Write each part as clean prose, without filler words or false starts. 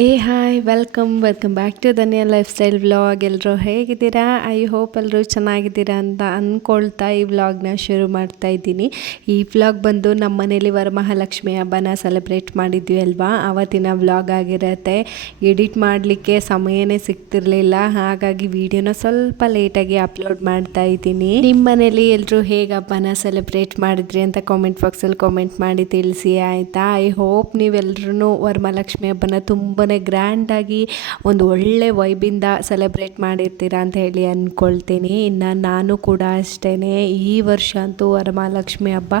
Hi welcome back to Dhanya lifestyle vlog. ಎಲ್ಲರೂ ಹೇಗಿದ್ದೀರಾ? I hope ಎಲ್ಲರೂ ಚೆನ್ನಾಗಿದ್ದೀರಾ ಅಂತ ಅಂದ್ಕೊಳ್ತಾ ಈ ವ್ಲಾಗ್ನ ಶುರು ಮಾಡ್ತಾ ಇದ್ದೀನಿ. ಈ ವ್ಲಾಗ್ ಬಂದು ನಮ್ಮ ಮನೇಲಿ ವರಮಹಾಲಕ್ಷ್ಮಿ ಹಬ್ಬನ ಸೆಲೆಬ್ರೇಟ್ ಮಾಡಿದ್ವಿ ಅಲ್ವಾ, ಆವತ್ತಿನ ವ್ಲಾಗ್ ಆಗಿರುತ್ತೆ. ಎಡಿಟ್ ಮಾಡಲಿಕ್ಕೆ ಸಮಯನೇ ಸಿಗ್ತಿರ್ಲಿಲ್ಲ, ಹಾಗಾಗಿ ವಿಡಿಯೋನ ಸ್ವಲ್ಪ ಲೇಟಾಗಿ ಅಪ್ಲೋಡ್ ಮಾಡ್ತಾ ಇದ್ದೀನಿ. ನಿಮ್ಮ ಮನೇಲಿ ಎಲ್ಲರೂ ಹೇಗೆ ಹಬ್ಬನ ಸೆಲೆಬ್ರೇಟ್ ಮಾಡಿದ್ರಿ ಅಂತ ಕಾಮೆಂಟ್ ಬಾಕ್ಸಲ್ಲಿ ಕಾಮೆಂಟ್ ಮಾಡಿ ತಿಳಿಸಿ ಆಯಿತಾ. ಐ ಹೋಪ್ ನೀವೆಲ್ಲರೂ ವರಮಹಾಲಕ್ಷ್ಮಿ ಹಬ್ಬನ ತುಂಬಾ ಗ್ರ್ಯಾಂಡಾಗಿ ಒಂದು ಒಳ್ಳೆ ವೈಬಿಂದ ಸೆಲೆಬ್ರೇಟ್ ಮಾಡಿರ್ತೀರಾ ಅಂತ ಹೇಳಿ ಅಂದ್ಕೊಳ್ತೀನಿ. ಇನ್ನು ನಾನು ಕೂಡ ಅಷ್ಟೇ, ಈ ವರ್ಷ ಅಂತೂ ವರಮಹಾಲಕ್ಷ್ಮಿ ಹಬ್ಬ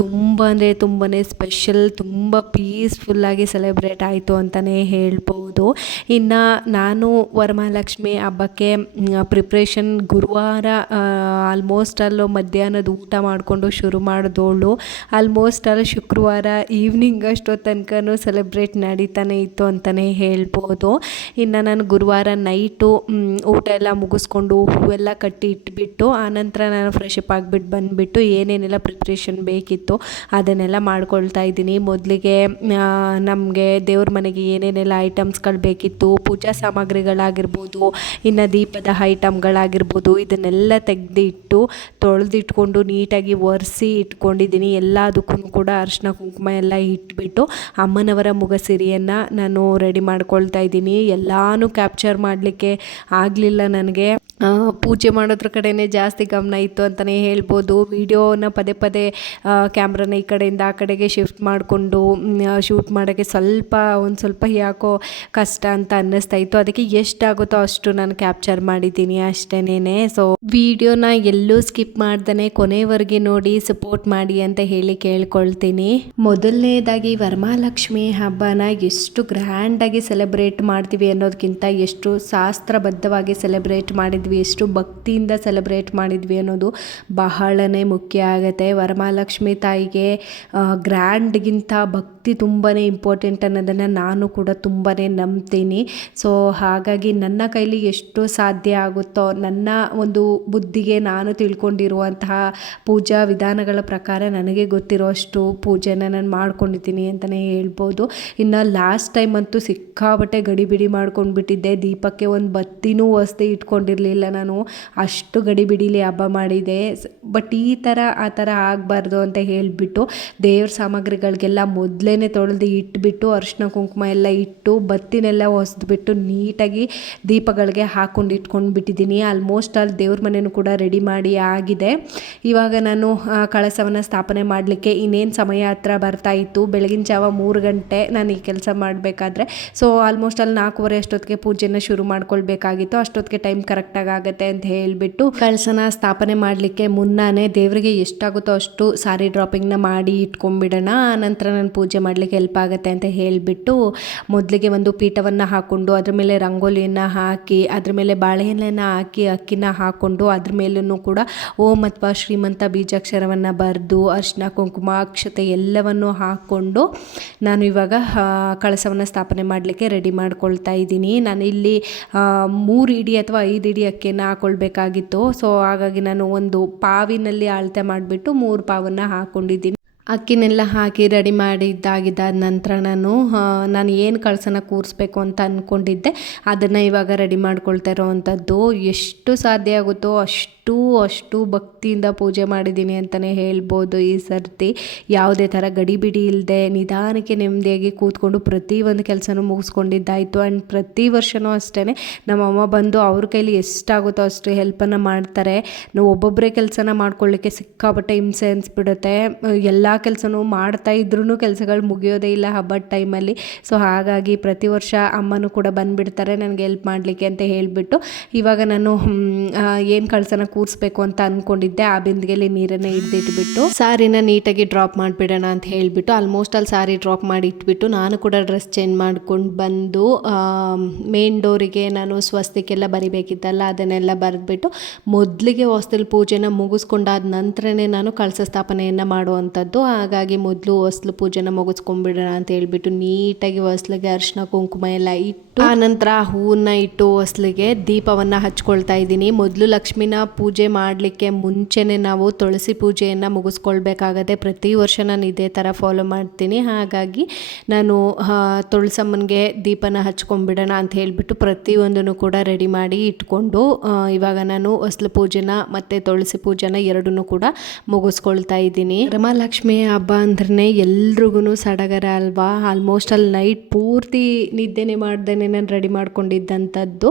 ತುಂಬ ಅಂದರೆ ತುಂಬಾ ಸ್ಪೆಷಲ್, ತುಂಬ ಪೀಸ್ಫುಲ್ಲಾಗಿ ಸೆಲೆಬ್ರೇಟ್ ಆಯಿತು ಅಂತಲೇ ಹೇಳ್ಬೋದು. ಇನ್ನು ನಾನು ವರಮಹಾಲಕ್ಷ್ಮಿ ಹಬ್ಬಕ್ಕೆ ಪ್ರಿಪ್ರೇಷನ್ ಗುರುವಾರ ಆಲ್ಮೋಸ್ಟ್ ಅಲ್ಲೂ ಮಧ್ಯಾಹ್ನದ ಊಟ ಮಾಡಿಕೊಂಡು ಶುರು ಮಾಡಿದೋಳು ಆಲ್ಮೋಸ್ಟ್ ಅಲ್ಲಿ ಶುಕ್ರವಾರ ಈವ್ನಿಂಗ್ ಅಷ್ಟೋ ತನಕ ಸೆಲೆಬ್ರೇಟ್ ನಡೀತಾನೆ ಇತ್ತು ಅಂತಲೇ ಹೇಳ್ಬೋದು. ಇನ್ನು ನಾನು ಗುರುವಾರ ನೈಟು ಊಟ ಎಲ್ಲ ಮುಗಿಸ್ಕೊಂಡು ಹೂವೆಲ್ಲ ಕಟ್ಟಿ ಇಟ್ಬಿಟ್ಟು ಆನಂತರ ನಾನು ಫ್ರೆಶ್ ಅಪ್ ಆಗಿಬಿಟ್ಟು ಬಂದುಬಿಟ್ಟು ಏನೇನೆಲ್ಲ ಪ್ರಿಪ್ರೇಷನ್ ಬೇಕಿತ್ತು ಅದನ್ನೆಲ್ಲ ಮಾಡ್ಕೊಳ್ತಾ ಇದ್ದೀನಿ. ಮೊದಲಿಗೆ ನಮಗೆ ದೇವ್ರ ಮನೆಗೆ ಏನೇನೆಲ್ಲ ಐಟಮ್ಸ್ಗಳು ಬೇಕಿತ್ತು, ಪೂಜಾ ಸಾಮಗ್ರಿಗಳಾಗಿರ್ಬೋದು, ಇನ್ನು ದೀಪದ ಐಟಮ್ಗಳಾಗಿರ್ಬೋದು, ಇದನ್ನೆಲ್ಲ ತೆಗೆದಿಟ್ಟು ತೊಳೆದಿಟ್ಕೊಂಡು ನೀಟಾಗಿ ಒರೆಸಿ ಇಟ್ಕೊಂಡಿದ್ದೀನಿ. ಎಲ್ಲದಕ್ಕೂ ಕೂಡ ಅರಿಶಿನ ಕುಂಕುಮ ಎಲ್ಲ ಇಟ್ಬಿಟ್ಟು ಅಮ್ಮನವರ ಮುಖಸಿರಿಯನ್ನು ನಾನು ರೆಡಿ ಮಾಡ್ಕೊಳ್ತಾ ಇದ್ದೀನಿ. ಎಲ್ಲನೂ ಕ್ಯಾಪ್ಚರ್ ಮಾಡಲಿಕ್ಕೆ ಆಗಲಿಲ್ಲ ನನಗೆ, ಪೂಜೆ ಮಾಡೋದ್ರ ಕಡೆನೇ ಜಾಸ್ತಿ ಗಮನ ಇತ್ತು ಅಂತಲೇ ಹೇಳ್ಬೋದು. ವಿಡಿಯೋನ ಪದೇ ಪದೇ ಕ್ಯಾಮ್ರಾನ ಈ ಕಡೆಯಿಂದ ಆ ಕಡೆಗೆ ಶಿಫ್ಟ್ ಮಾಡಿಕೊಂಡು ಶೂಟ್ ಮಾಡೋಕ್ಕೆ ಒಂದು ಸ್ವಲ್ಪ ಯಾಕೋ ಕಷ್ಟ ಅಂತ ಅನ್ನಿಸ್ತಾ ಇತ್ತು. ಅದಕ್ಕೆ ಎಷ್ಟಾಗುತ್ತೋ ಅಷ್ಟು ನಾನು ಕ್ಯಾಪ್ಚರ್ ಮಾಡಿದ್ದೀನಿ ಅಷ್ಟೇನೆ. ಸೊ ವಿಡಿಯೋನ ಎಲ್ಲೂ ಸ್ಕಿಪ್ ಮಾಡ್ದೇ ಕೊನೆವರೆಗೆ ನೋಡಿ ಸಪೋರ್ಟ್ ಮಾಡಿ ಅಂತ ಹೇಳಿ ಕೇಳ್ಕೊಳ್ತೀನಿ. ಮೊದಲನೇದಾಗಿ ವರಮಹಾಲಕ್ಷ್ಮಿ ಹಬ್ಬನ ಎಷ್ಟು ಗ್ರ್ಯಾಂಡಾಗಿ ಸೆಲೆಬ್ರೇಟ್ ಮಾಡ್ತೀವಿ ಅನ್ನೋದಕ್ಕಿಂತ ಎಷ್ಟು ಶಾಸ್ತ್ರಬದ್ಧವಾಗಿ ಸೆಲೆಬ್ರೇಟ್ ಮಾಡಿದ್ವಿ, ಎಷ್ಟು ಭಕ್ತಿಯಿಂದ ಸೆಲೆಬ್ರೇಟ್ ಮಾಡಿದ್ವಿ ಅನ್ನೋದು ಬಹಳನೇ ಮುಖ್ಯ ಆಗುತ್ತೆ. ವರಮಹಾಲಕ್ಷ್ಮಿ ತಾಯಿಗೆ ಗ್ರ್ಯಾಂಡ್ಗಿಂತ ಭಕ್ತಿ ತುಂಬಾ ಇಂಪಾರ್ಟೆಂಟ್ ಅನ್ನೋದನ್ನು ನಾನು ಕೂಡ ತುಂಬಾ ನಂಬ್ತೀನಿ. ಸೊ ಹಾಗಾಗಿ ನನ್ನ ಕೈಲಿ ಎಷ್ಟು ಸಾಧ್ಯ ಆಗುತ್ತೋ ನನ್ನ ಒಂದು ಬುದ್ಧಿಗೆ ನಾನು ತಿಳ್ಕೊಂಡಿರುವಂತಹ ಪೂಜಾ ವಿಧಾನಗಳ ಪ್ರಕಾರ ನನಗೆ ಗೊತ್ತಿರೋ ಅಷ್ಟು ಪೂಜೆನ ನಾನು ಮಾಡ್ಕೊಂಡಿದ್ದೀನಿ ಅಂತಲೇ ಹೇಳ್ಬೋದು. ಇನ್ನು ಲಾಸ್ಟ್ ಟೈಮ್ ಅಂತೂ ಸಿಕ್ಕಾಬಟ್ಟೆ ಗಡಿಬಿಡಿ ಮಾಡ್ಕೊಂಡ್ಬಿಟ್ಟಿದ್ದೆ. ದೀಪಕ್ಕೆ ಒಂದು ಬತ್ತಿನೂ ಹೊಸ್ದೇ ಇಟ್ಕೊಂಡಿರಲಿಲ್ಲ ನಾನು, ಅಷ್ಟು ಗಡಿಬಿಡಿಲಿ ಹಬ್ಬ ಮಾಡಿದೆ. ಬಟ್ ಆ ಥರ ಆಗಬಾರ್ದು ಅಂತ ಹೇಳಿಬಿಟ್ಟು ದೇವ್ರ ಸಾಮಗ್ರಿಗಳಿಗೆಲ್ಲ ಮೊದಲೇ ತೊಳೆದು ಇಟ್ಬಿಟ್ಟು ಅರಿಶಿನ ಕುಂಕುಮ ಎಲ್ಲ ಇಟ್ಟು ಬತ್ತಿನೆಲ್ಲ ಹೊಸ್ದುಬಿಟ್ಟು ನೀಟಾಗಿ ದೀಪಗಳಿಗೆ ಹಾಕ್ಕೊಂಡು ಇಟ್ಕೊಂಡ್ಬಿಟ್ಟಿದ್ದೀನಿ. ಆಲ್ಮೋಸ್ಟ್ ಅಲ್ಲಿ ದೇವ್ರ ಮನೆಯೂ ಕೂಡ ರೆಡಿ ಮಾಡಿ ಆಗಿದೆ. ಇವಾಗ ನಾನು ಕಳಸವನ್ನು ಸ್ಥಾಪನೆ ಮಾಡಲಿಕ್ಕೆ ಇನ್ನೇನು ಸಮಯ ಹತ್ರ ಬರ್ತಾ ಇತ್ತು. ಬೆಳಗಿನ ಜಾವ 3 ಗಂಟೆ ನಾನು ಈ ಕೆಲಸ ಮಾಡಬೇಕಾದ್ರೆ, ಸೊ ಆಲ್ಮೋಸ್ಟ್ ಅಲ್ಲಿ 4:15 ಅಷ್ಟೊತ್ತಿಗೆ ಪೂಜೆನ ಶುರು ಮಾಡ್ಕೊಳ್ಬೇಕಾಗಿತ್ತು. ಅಷ್ಟೊತ್ತಿಗೆ ಟೈಮ್ ಕರೆಕ್ಟಾಗಿ ಆಗುತ್ತೆ ಅಂತ ಹೇಳಿಬಿಟ್ಟು ಕಳಸನ ಸ್ಥಾಪನೆ ಮಾಡಲಿಕ್ಕೆ ಮುನ್ನಾನೇ ದೇವರಿಗೆ ಎಷ್ಟಾಗುತ್ತೋ ಅಷ್ಟು ಸಾರಿ ಡ್ರಾಪಿಂಗ್ನ ಮಾಡಿ ಇಟ್ಕೊಂಡ್ಬಿಡೋಣ, ನಂತರ ನಾನು ಪೂಜೆ ಮಾಡಲಿಕ್ಕೆ ಹೆಲ್ಪ್ ಆಗುತ್ತೆ ಅಂತ ಹೇಳಿಬಿಟ್ಟು ಮೊದಲಿಗೆ ಒಂದು ಪೀಠವನ್ನು ಹಾಕ್ಕೊಂಡು ಅದ್ರ ಮೇಲೆ ರಂಗೋಲಿಯನ್ನು ಹಾಕಿ ಅದ್ರ ಮೇಲೆ ಬಾಳೆಹಣ್ಣನ್ನು ಹಾಕಿ ಅಕ್ಕಿನ ಹಾಕ್ಕೊಂಡು ಅದ್ರ ಮೇಲೂ ಕೂಡ ಓಂ ಅಥವಾ ಶ್ರೀಮಂತ ಬೀಜಾಕ್ಷರವನ್ನು ಬರೆದು ಅರಿಶಿನ ಕುಂಕುಮ ಅಕ್ಷತೆ ಎಲ್ಲವನ್ನು ಹಾಕ್ಕೊಂಡು ನಾನು ಇವಾಗ ಕಳಸವನ್ನು ಸ್ಥಾಪನೆ ಮಾಡಲಿಕ್ಕೆ ರೆಡಿ ಮಾಡ್ಕೊಳ್ತಾ ಇದ್ದೀನಿ. ನಾನು ಇಲ್ಲಿ 3 ಇಡಿ ಅಥವಾ 5 ಇಡಿ ಅಕ್ಕಿಯನ್ನು ಹಾಕ್ಕೊಳ್ಬೇಕಾಗಿತ್ತು. ಸೊ ಹಾಗಾಗಿ ನಾನು ಒಂದು ಪಾವಿನಲ್ಲಿ ಅಳತೆ ಮಾಡಿಬಿಟ್ಟು 3 ಪಾವನ್ನು ಹಾಕ್ಕೊಂಡಿದ್ದೀನಿ. ಅಕ್ಕಿನೆಲ್ಲ ಹಾಕಿ ರೆಡಿ ಮಾಡಿದ್ದಾಗಿದ್ದ ನಂತರ ನಾನು ಏನು ಕಳಸನ ಕೂರಿಸ್ಬೇಕು ಅಂತ ಅಂದ್ಕೊಂಡಿದ್ದೆ ಅದನ್ನು ಇವಾಗ ರೆಡಿ ಮಾಡ್ಕೊಳ್ತಾ ಇರೋವಂಥದ್ದು. ಎಷ್ಟು ಸಾಧ್ಯ ಆಗುತ್ತೋ ಅಷ್ಟು ಭಕ್ತಿಯಿಂದ ಪೂಜೆ ಮಾಡಿದ್ದೀನಿ ಅಂತಲೇ ಹೇಳ್ಬೋದು. ಈ ಸರ್ತಿ ಯಾವುದೇ ಥರ ಗಡಿಬಿಡಿ ಇಲ್ಲದೆ ನಿಧಾನಕ್ಕೆ ನೆಮ್ಮದಿಯಾಗಿ ಕೂತ್ಕೊಂಡು ಪ್ರತಿಯೊಂದು ಕೆಲಸನೂ ಮುಗಿಸ್ಕೊಂಡಿದ್ದಾಯಿತು. ಆ್ಯಂಡ್ ಪ್ರತಿ ವರ್ಷವೂ ಅಷ್ಟೇ ನಮ್ಮಮ್ಮ ಬಂದು ಅವ್ರ ಕೈಲಿ ಎಷ್ಟಾಗುತ್ತೋ ಅಷ್ಟು ಹೆಲ್ಪನ್ನು ಮಾಡ್ತಾರೆ. ನಾವು ಒಬ್ಬೊಬ್ಬರೇ ಕೆಲಸನ ಮಾಡ್ಕೊಳ್ಳಿಕ್ಕೆ ಸಿಕ್ಕಾಪಟ್ಟೆ ಹಿಂಸೆ ಅನಿಸ್ಬಿಡುತ್ತೆ. ಎಲ್ಲ ಕೆಲಸನೂ ಮಾಡ್ತಾ ಇದ್ರೂ ಕೆಲಸಗಳು ಮುಗಿಯೋದೇ ಇಲ್ಲ ಹಬ್ಬದ ಟೈಮಲ್ಲಿ. ಸೊ ಹಾಗಾಗಿ ಪ್ರತಿ ವರ್ಷ ಅಮ್ಮನೂ ಕೂಡ ಬಂದುಬಿಡ್ತಾರೆ ನನಗೆ ಹೆಲ್ಪ್ ಮಾಡಲಿಕ್ಕೆ ಅಂತ ಹೇಳಿಬಿಟ್ಟು ಇವಾಗ ನಾನು ಏನು ಕಳಸನ ಕೂರಿಸ್ಬೇಕು ಅಂತ ಅಂದ್ಕೊಂಡಿದ್ದೆ ಆ ಬಿಂದಿಗೆಯಲ್ಲಿ ನೀರನ್ನು ಹಿಡಿದಿಟ್ಬಿಟ್ಟು ಸಾರಿನ ನೀಟಾಗಿ ಡ್ರಾಪ್ ಮಾಡಿಬಿಡೋಣ ಅಂತ ಹೇಳಿಬಿಟ್ಟು ಆಲ್ಮೋಸ್ಟ್ ಅಲ್ಲಿ ಸಾರಿ ಡ್ರಾಪ್ ಮಾಡಿ ಇಟ್ಬಿಟ್ಟು ನಾನು ಕೂಡ ಡ್ರೆಸ್ ಚೇಂಜ್ ಮಾಡ್ಕೊಂಡು ಬಂದು ಮೇನ್ ಡೋರಿಗೆ ನಾನು ಸ್ವಸ್ತಿಕೆಲ್ಲ ಬರಿಬೇಕಿತ್ತಲ್ಲ ಅದನ್ನೆಲ್ಲ ಬರೆದ್ಬಿಟ್ಟು ಮೊದಲಿಗೆ ಹೊಸ್ತಿಲ್ ಪೂಜೆನ ಮುಗಿಸ್ಕೊಂಡಾದ ನಂತರನೇ ನಾನು ಕಳಸ ಸ್ಥಾಪನೆಯನ್ನು ಮಾಡುವಂಥದ್ದು. ಹಾಗಾಗಿ ಮೊದಲು ಹೊಸ್ಲು ಪೂಜೆನ ಮುಗಿಸ್ಕೊಂಡ್ಬಿಡೋಣ ಅಂತ ಹೇಳ್ಬಿಟ್ಟು ನೀಟಾಗಿ ಹೊಸ್ಲಿಗೆ ಅರಿಶಿನ ಕುಂಕುಮ ಎಲ್ಲ ಇಟ್ಟು ಆನಂತರ ಹೂವನ್ನ ಇಟ್ಟು ಹೊಸ್ಲಿಗೆ ದೀಪವನ್ನು ಹಚ್ಕೊಳ್ತಾ ಇದ್ದೀನಿ. ಮೊದಲು ಲಕ್ಷ್ಮಿನ ಪೂಜೆ ಮಾಡಲಿಕ್ಕೆ ಮುಂಚೆನೇ ನಾವು ತುಳಸಿ ಪೂಜೆಯನ್ನು ಮುಗಿಸ್ಕೊಳ್ಬೇಕಾಗತ್ತೆ. ಪ್ರತಿ ವರ್ಷ ನಾನು ಇದೇ ಥರ ಫಾಲೋ ಮಾಡ್ತೀನಿ. ಹಾಗಾಗಿ ನಾನು ತುಳಸಮ್ಮನಿಗೆ ದೀಪನ ಹಚ್ಕೊಂಡ್ಬಿಡೋಣ ಅಂತ ಹೇಳಿಬಿಟ್ಟು ಪ್ರತಿಯೊಂದನ್ನು ಕೂಡ ರೆಡಿ ಮಾಡಿ ಇಟ್ಕೊಂಡು ಇವಾಗ ನಾನು ಹೊಸ್ಲು ಪೂಜೆನ ಮತ್ತು ತುಳಸಿ ಪೂಜೆನ ಎರಡನ್ನೂ ಕೂಡ ಮುಗಿಸ್ಕೊಳ್ತಾ ಇದ್ದೀನಿ. ವರಮಹಾಲಕ್ಷ್ಮಿ ಹಬ್ಬ ಅಂದ್ರೆ ಎಲ್ರಿಗೂ ಸಡಗರ ಅಲ್ವಾ. ಆಲ್ಮೋಸ್ಟ್ ಅಲ್ಲಿ ನೈಟ್ ಪೂರ್ತಿ ನಿದ್ದೆನೆ ಮಾಡ್ದೇನೆ ನಾನು ರೆಡಿ ಮಾಡ್ಕೊಂಡಿದ್ದಂಥದ್ದು.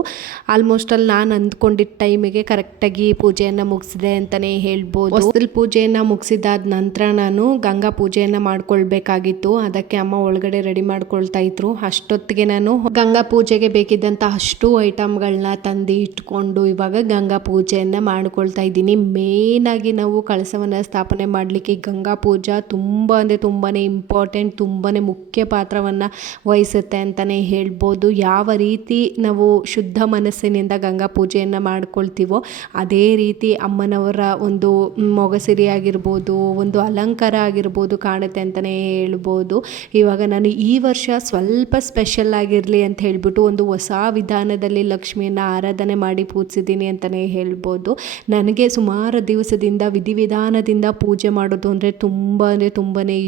ಆಲ್ಮೋಸ್ಟ್ ಅಲ್ಲಿ ನಾನು ಅಂದ್ಕೊಂಡಿದ್ದ ಟೈಮಿಗೆ ಕರೆಕ್ಟಾಗಿ ಪೂಜೆಯನ್ನು ಮುಗಿಸಿದೆ ಅಂತಲೇ ಹೇಳ್ಬೋದು. ಹೊಸ್ಲು ಪೂಜೆಯನ್ನು ಮುಗಿಸಿದಾದ ನಂತರ ನಾನು ಗಂಗಾ ಪೂಜೆಯನ್ನು ಮಾಡ್ಕೊಳ್ಬೇಕಾಗಿತ್ತು. ಅದಕ್ಕೆ ಅಮ್ಮ ಒಳಗಡೆ ರೆಡಿ ಮಾಡ್ಕೊಳ್ತಾ ಇದ್ರು. ಅಷ್ಟೊತ್ತಿಗೆ ನಾನು ಗಂಗಾ ಪೂಜೆಗೆ ಬೇಕಿದ್ದಂಥ ಅಷ್ಟು ಐಟಮ್ಗಳನ್ನ ತಂದು ಇಟ್ಕೊಂಡು ಇವಾಗ ಗಂಗಾ ಪೂಜೆಯನ್ನು ಮಾಡ್ಕೊಳ್ತಾ ಇದ್ದೀನಿ. ಮೇಯ್ನಾಗಿ ನಾವು ಕಳಸವನ್ನು ಸ್ಥಾಪನೆ ಮಾಡಲಿಕ್ಕೆ ಗಂಗಾ ಪೂಜಾ ತುಂಬ ಅಂದರೆ ತುಂಬಾ ಇಂಪಾರ್ಟೆಂಟ್, ತುಂಬಾ ಮುಖ್ಯ ಪಾತ್ರವನ್ನು ವಹಿಸುತ್ತೆ ಅಂತಲೇ ಹೇಳ್ಬೋದು. ಯಾವ ರೀತಿ ನಾವು ಶುದ್ಧ ಮನಸ್ಸಿನಿಂದ ಗಂಗಾ ಪೂಜೆಯನ್ನು ಮಾಡ್ಕೊಳ್ತೀವೋ ಅದೇ ರೀತಿ ಅಮ್ಮನವರ ಒಂದು ಮೊಗಸಿರಿ ಆಗಿರ್ಬೋದು, ಒಂದು ಅಲಂಕಾರ ಆಗಿರ್ಬೋದು ಕಾಣುತ್ತೆ ಅಂತಲೇ ಹೇಳ್ಬೋದು. ಇವಾಗ ನಾನು ಈ ವರ್ಷ ಸ್ವಲ್ಪ ಸ್ಪೆಷಲ್ ಆಗಿರಲಿ ಅಂತ ಹೇಳ್ಬಿಟ್ಟು ಒಂದು ಹೊಸ ವಿಧಾನದಲ್ಲಿ ಲಕ್ಷ್ಮಿಯನ್ನು ಆರಾಧನೆ ಮಾಡಿ ಪೂಜಿಸಿದ್ದೀನಿ ಅಂತಲೇ ಹೇಳ್ಬೋದು. ನನಗೆ ಸುಮಾರು ದಿವಸದಿಂದ ವಿಧಿವಿಧಾನದಿಂದ ಪೂಜೆ ಮಾಡೋದು ಅಂದರೆ ತುಂಬಾ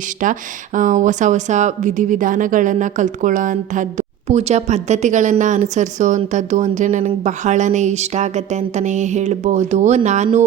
ಇಷ್ಟ. ಹೊಸ ವಿಧಿವಿಧಾನಗಳನ್ನು ಕಲ್ತ್ಕೊಳ್ಳೋ ಅಂಥದ್ದು, ಪೂಜಾ ಪದ್ಧತಿಗಳನ್ನು ಅನುಸರಿಸುವಂಥದ್ದು ಅಂದರೆ ನನಗೆ ಬಹಳನೇ ಇಷ್ಟ ಆಗುತ್ತೆ ಅಂತಲೇ ಹೇಳ್ಬೋದು. ನಾನು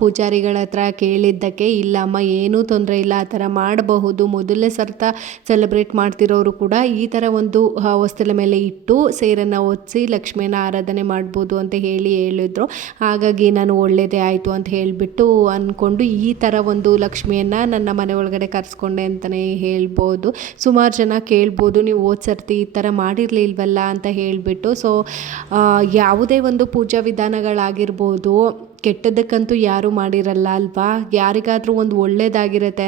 ಪೂಜಾರಿಗಳ ಹತ್ರ ಕೇಳಿದ್ದಕ್ಕೆ ಇಲ್ಲಮ್ಮ ಏನೂ ತೊಂದರೆ ಇಲ್ಲ, ಆ ಥರ ಮಾಡಬಹುದು, ಮೊದಲನೇ ಸರ್ತ ಸೆಲೆಬ್ರೇಟ್ ಮಾಡ್ತಿರೋರು ಕೂಡ ಈ ಥರ ಒಂದು ವಸ್ತುಲ ಮೇಲೆ ಇಟ್ಟು ಸೇರನ್ನು ಒದಿಸಿ ಲಕ್ಷ್ಮಿಯನ್ನು ಆರಾಧನೆ ಮಾಡ್ಬೋದು ಅಂತ ಹೇಳಿದ್ರು. ಹಾಗಾಗಿ ನಾನು ಒಳ್ಳೆಯದೇ ಆಯಿತು ಅಂತ ಹೇಳಿಬಿಟ್ಟು ಅಂದ್ಕೊಂಡು ಈ ಥರ ಒಂದು ಲಕ್ಷ್ಮಿಯನ್ನು ನನ್ನ ಮನೆ ಒಳಗಡೆ ಕರೆಸ್ಕೊಂಡೆ ಅಂತಲೇ ಹೇಳ್ಬೋದು. ಸುಮಾರು ಜನ ಕೇಳ್ಬೋದು, ನೀವು ಹೋದ ಸರ್ತಿ ಈ ಥರ ಮಾಡಿರಲಿಲ್ವಲ್ಲ ಅಂತ ಹೇಳಿಬಿಟ್ಟು. ಸೊ ಯಾವುದೇ ಒಂದು ಪೂಜಾ ವಿಧಾನಗಳಾಗಿರ್ಬೋದು ಕೆಟ್ಟದ್ದಕ್ಕಂತೂ ಯಾರೂ ಮಾಡಿರಲ್ಲ ಅಲ್ವಾ. ಯಾರಿಗಾದರೂ ಒಂದು ಒಳ್ಳೆಯದಾಗಿರುತ್ತೆ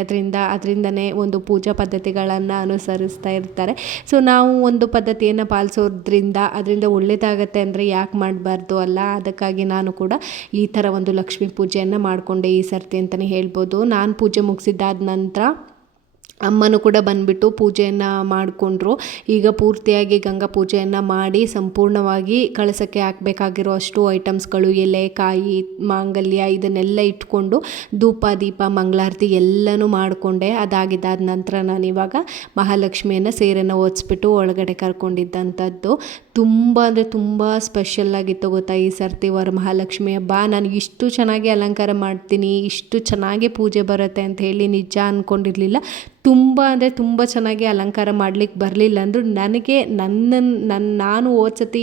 ಅದರಿಂದನೇ ಒಂದು ಪೂಜಾ ಪದ್ಧತಿಗಳನ್ನು ಅನುಸರಿಸ್ತಾ ಇರ್ತಾರೆ. ಸೊ ನಾವು ಒಂದು ಪದ್ಧತಿಯನ್ನು ಪಾಲಿಸೋದ್ರಿಂದ ಅದರಿಂದ ಒಳ್ಳೆಯದಾಗತ್ತೆ ಅಂದರೆ ಯಾಕೆ ಮಾಡಬಾರ್ದು ಅಲ್ಲ. ಅದಕ್ಕಾಗಿ ನಾನು ಕೂಡ ಈ ಥರ ಒಂದು ಲಕ್ಷ್ಮೀ ಪೂಜೆಯನ್ನು ಮಾಡಿಕೊಂಡೆ ಈ ಸರ್ತಿ ಅಂತಲೇ ಹೇಳ್ಬೋದು. ನಾನು ಪೂಜೆ ಮುಗಿಸಿದ್ದಾದ ನಂತರ ಅಮ್ಮನೂ ಕೂಡ ಬಂದುಬಿಟ್ಟು ಪೂಜೆಯನ್ನು ಮಾಡಿಕೊಂಡ್ರು. ಈಗ ಪೂರ್ತಿಯಾಗಿ ಗಂಗಾ ಪೂಜೆಯನ್ನು ಮಾಡಿ ಸಂಪೂರ್ಣವಾಗಿ ಕಳಸಕ್ಕೆ ಹಾಕಬೇಕಾಗಿರೋ ಅಷ್ಟು ಐಟಮ್ಸ್ಗಳು, ಎಲೆ, ಕಾಯಿ, ಮಾಂಗಲ್ಯ ಇದನ್ನೆಲ್ಲ ಇಟ್ಕೊಂಡು ಧೂಪ, ದೀಪ, ಮಂಗಳಾರತಿ ಎಲ್ಲನೂ ಮಾಡಿಕೊಂಡೆ. ಅದಾಗಿದ್ದಾದ ನಂತರ ನಾನಿವಾಗ ಮಹಾಲಕ್ಷ್ಮಿಯನ್ನು ಸೇರನ್ನು ಓದಿಸ್ಬಿಟ್ಟು ಒಳಗಡೆ ಕರ್ಕೊಂಡಿದ್ದಂಥದ್ದು. ತುಂಬ ಅಂದರೆ ತುಂಬ ಸ್ಪೆಷಲ್ಲಾಗಿತ್ತು ಗೊತ್ತಾ ಈ ಸರ್ತಿ ವರಮಹಾಲಕ್ಷ್ಮಿ ಹಬ್ಬ. ನಾನು ಇಷ್ಟು ಚೆನ್ನಾಗಿ ಅಲಂಕಾರ ಮಾಡ್ತೀನಿ, ಇಷ್ಟು ಚೆನ್ನಾಗಿ ಪೂಜೆ ಬರುತ್ತೆ ಅಂತ ಹೇಳಿ ನಿಜ ಅಂದ್ಕೊಂಡಿರಲಿಲ್ಲ. ತುಂಬ ಅಂದರೆ ತುಂಬ ಚೆನ್ನಾಗಿ ಅಲಂಕಾರ ಮಾಡಲಿಕ್ಕೆ ಬರಲಿಲ್ಲ ಅಂದರೂ ನನಗೆ ನಾನು ಹೋದ ಸತಿ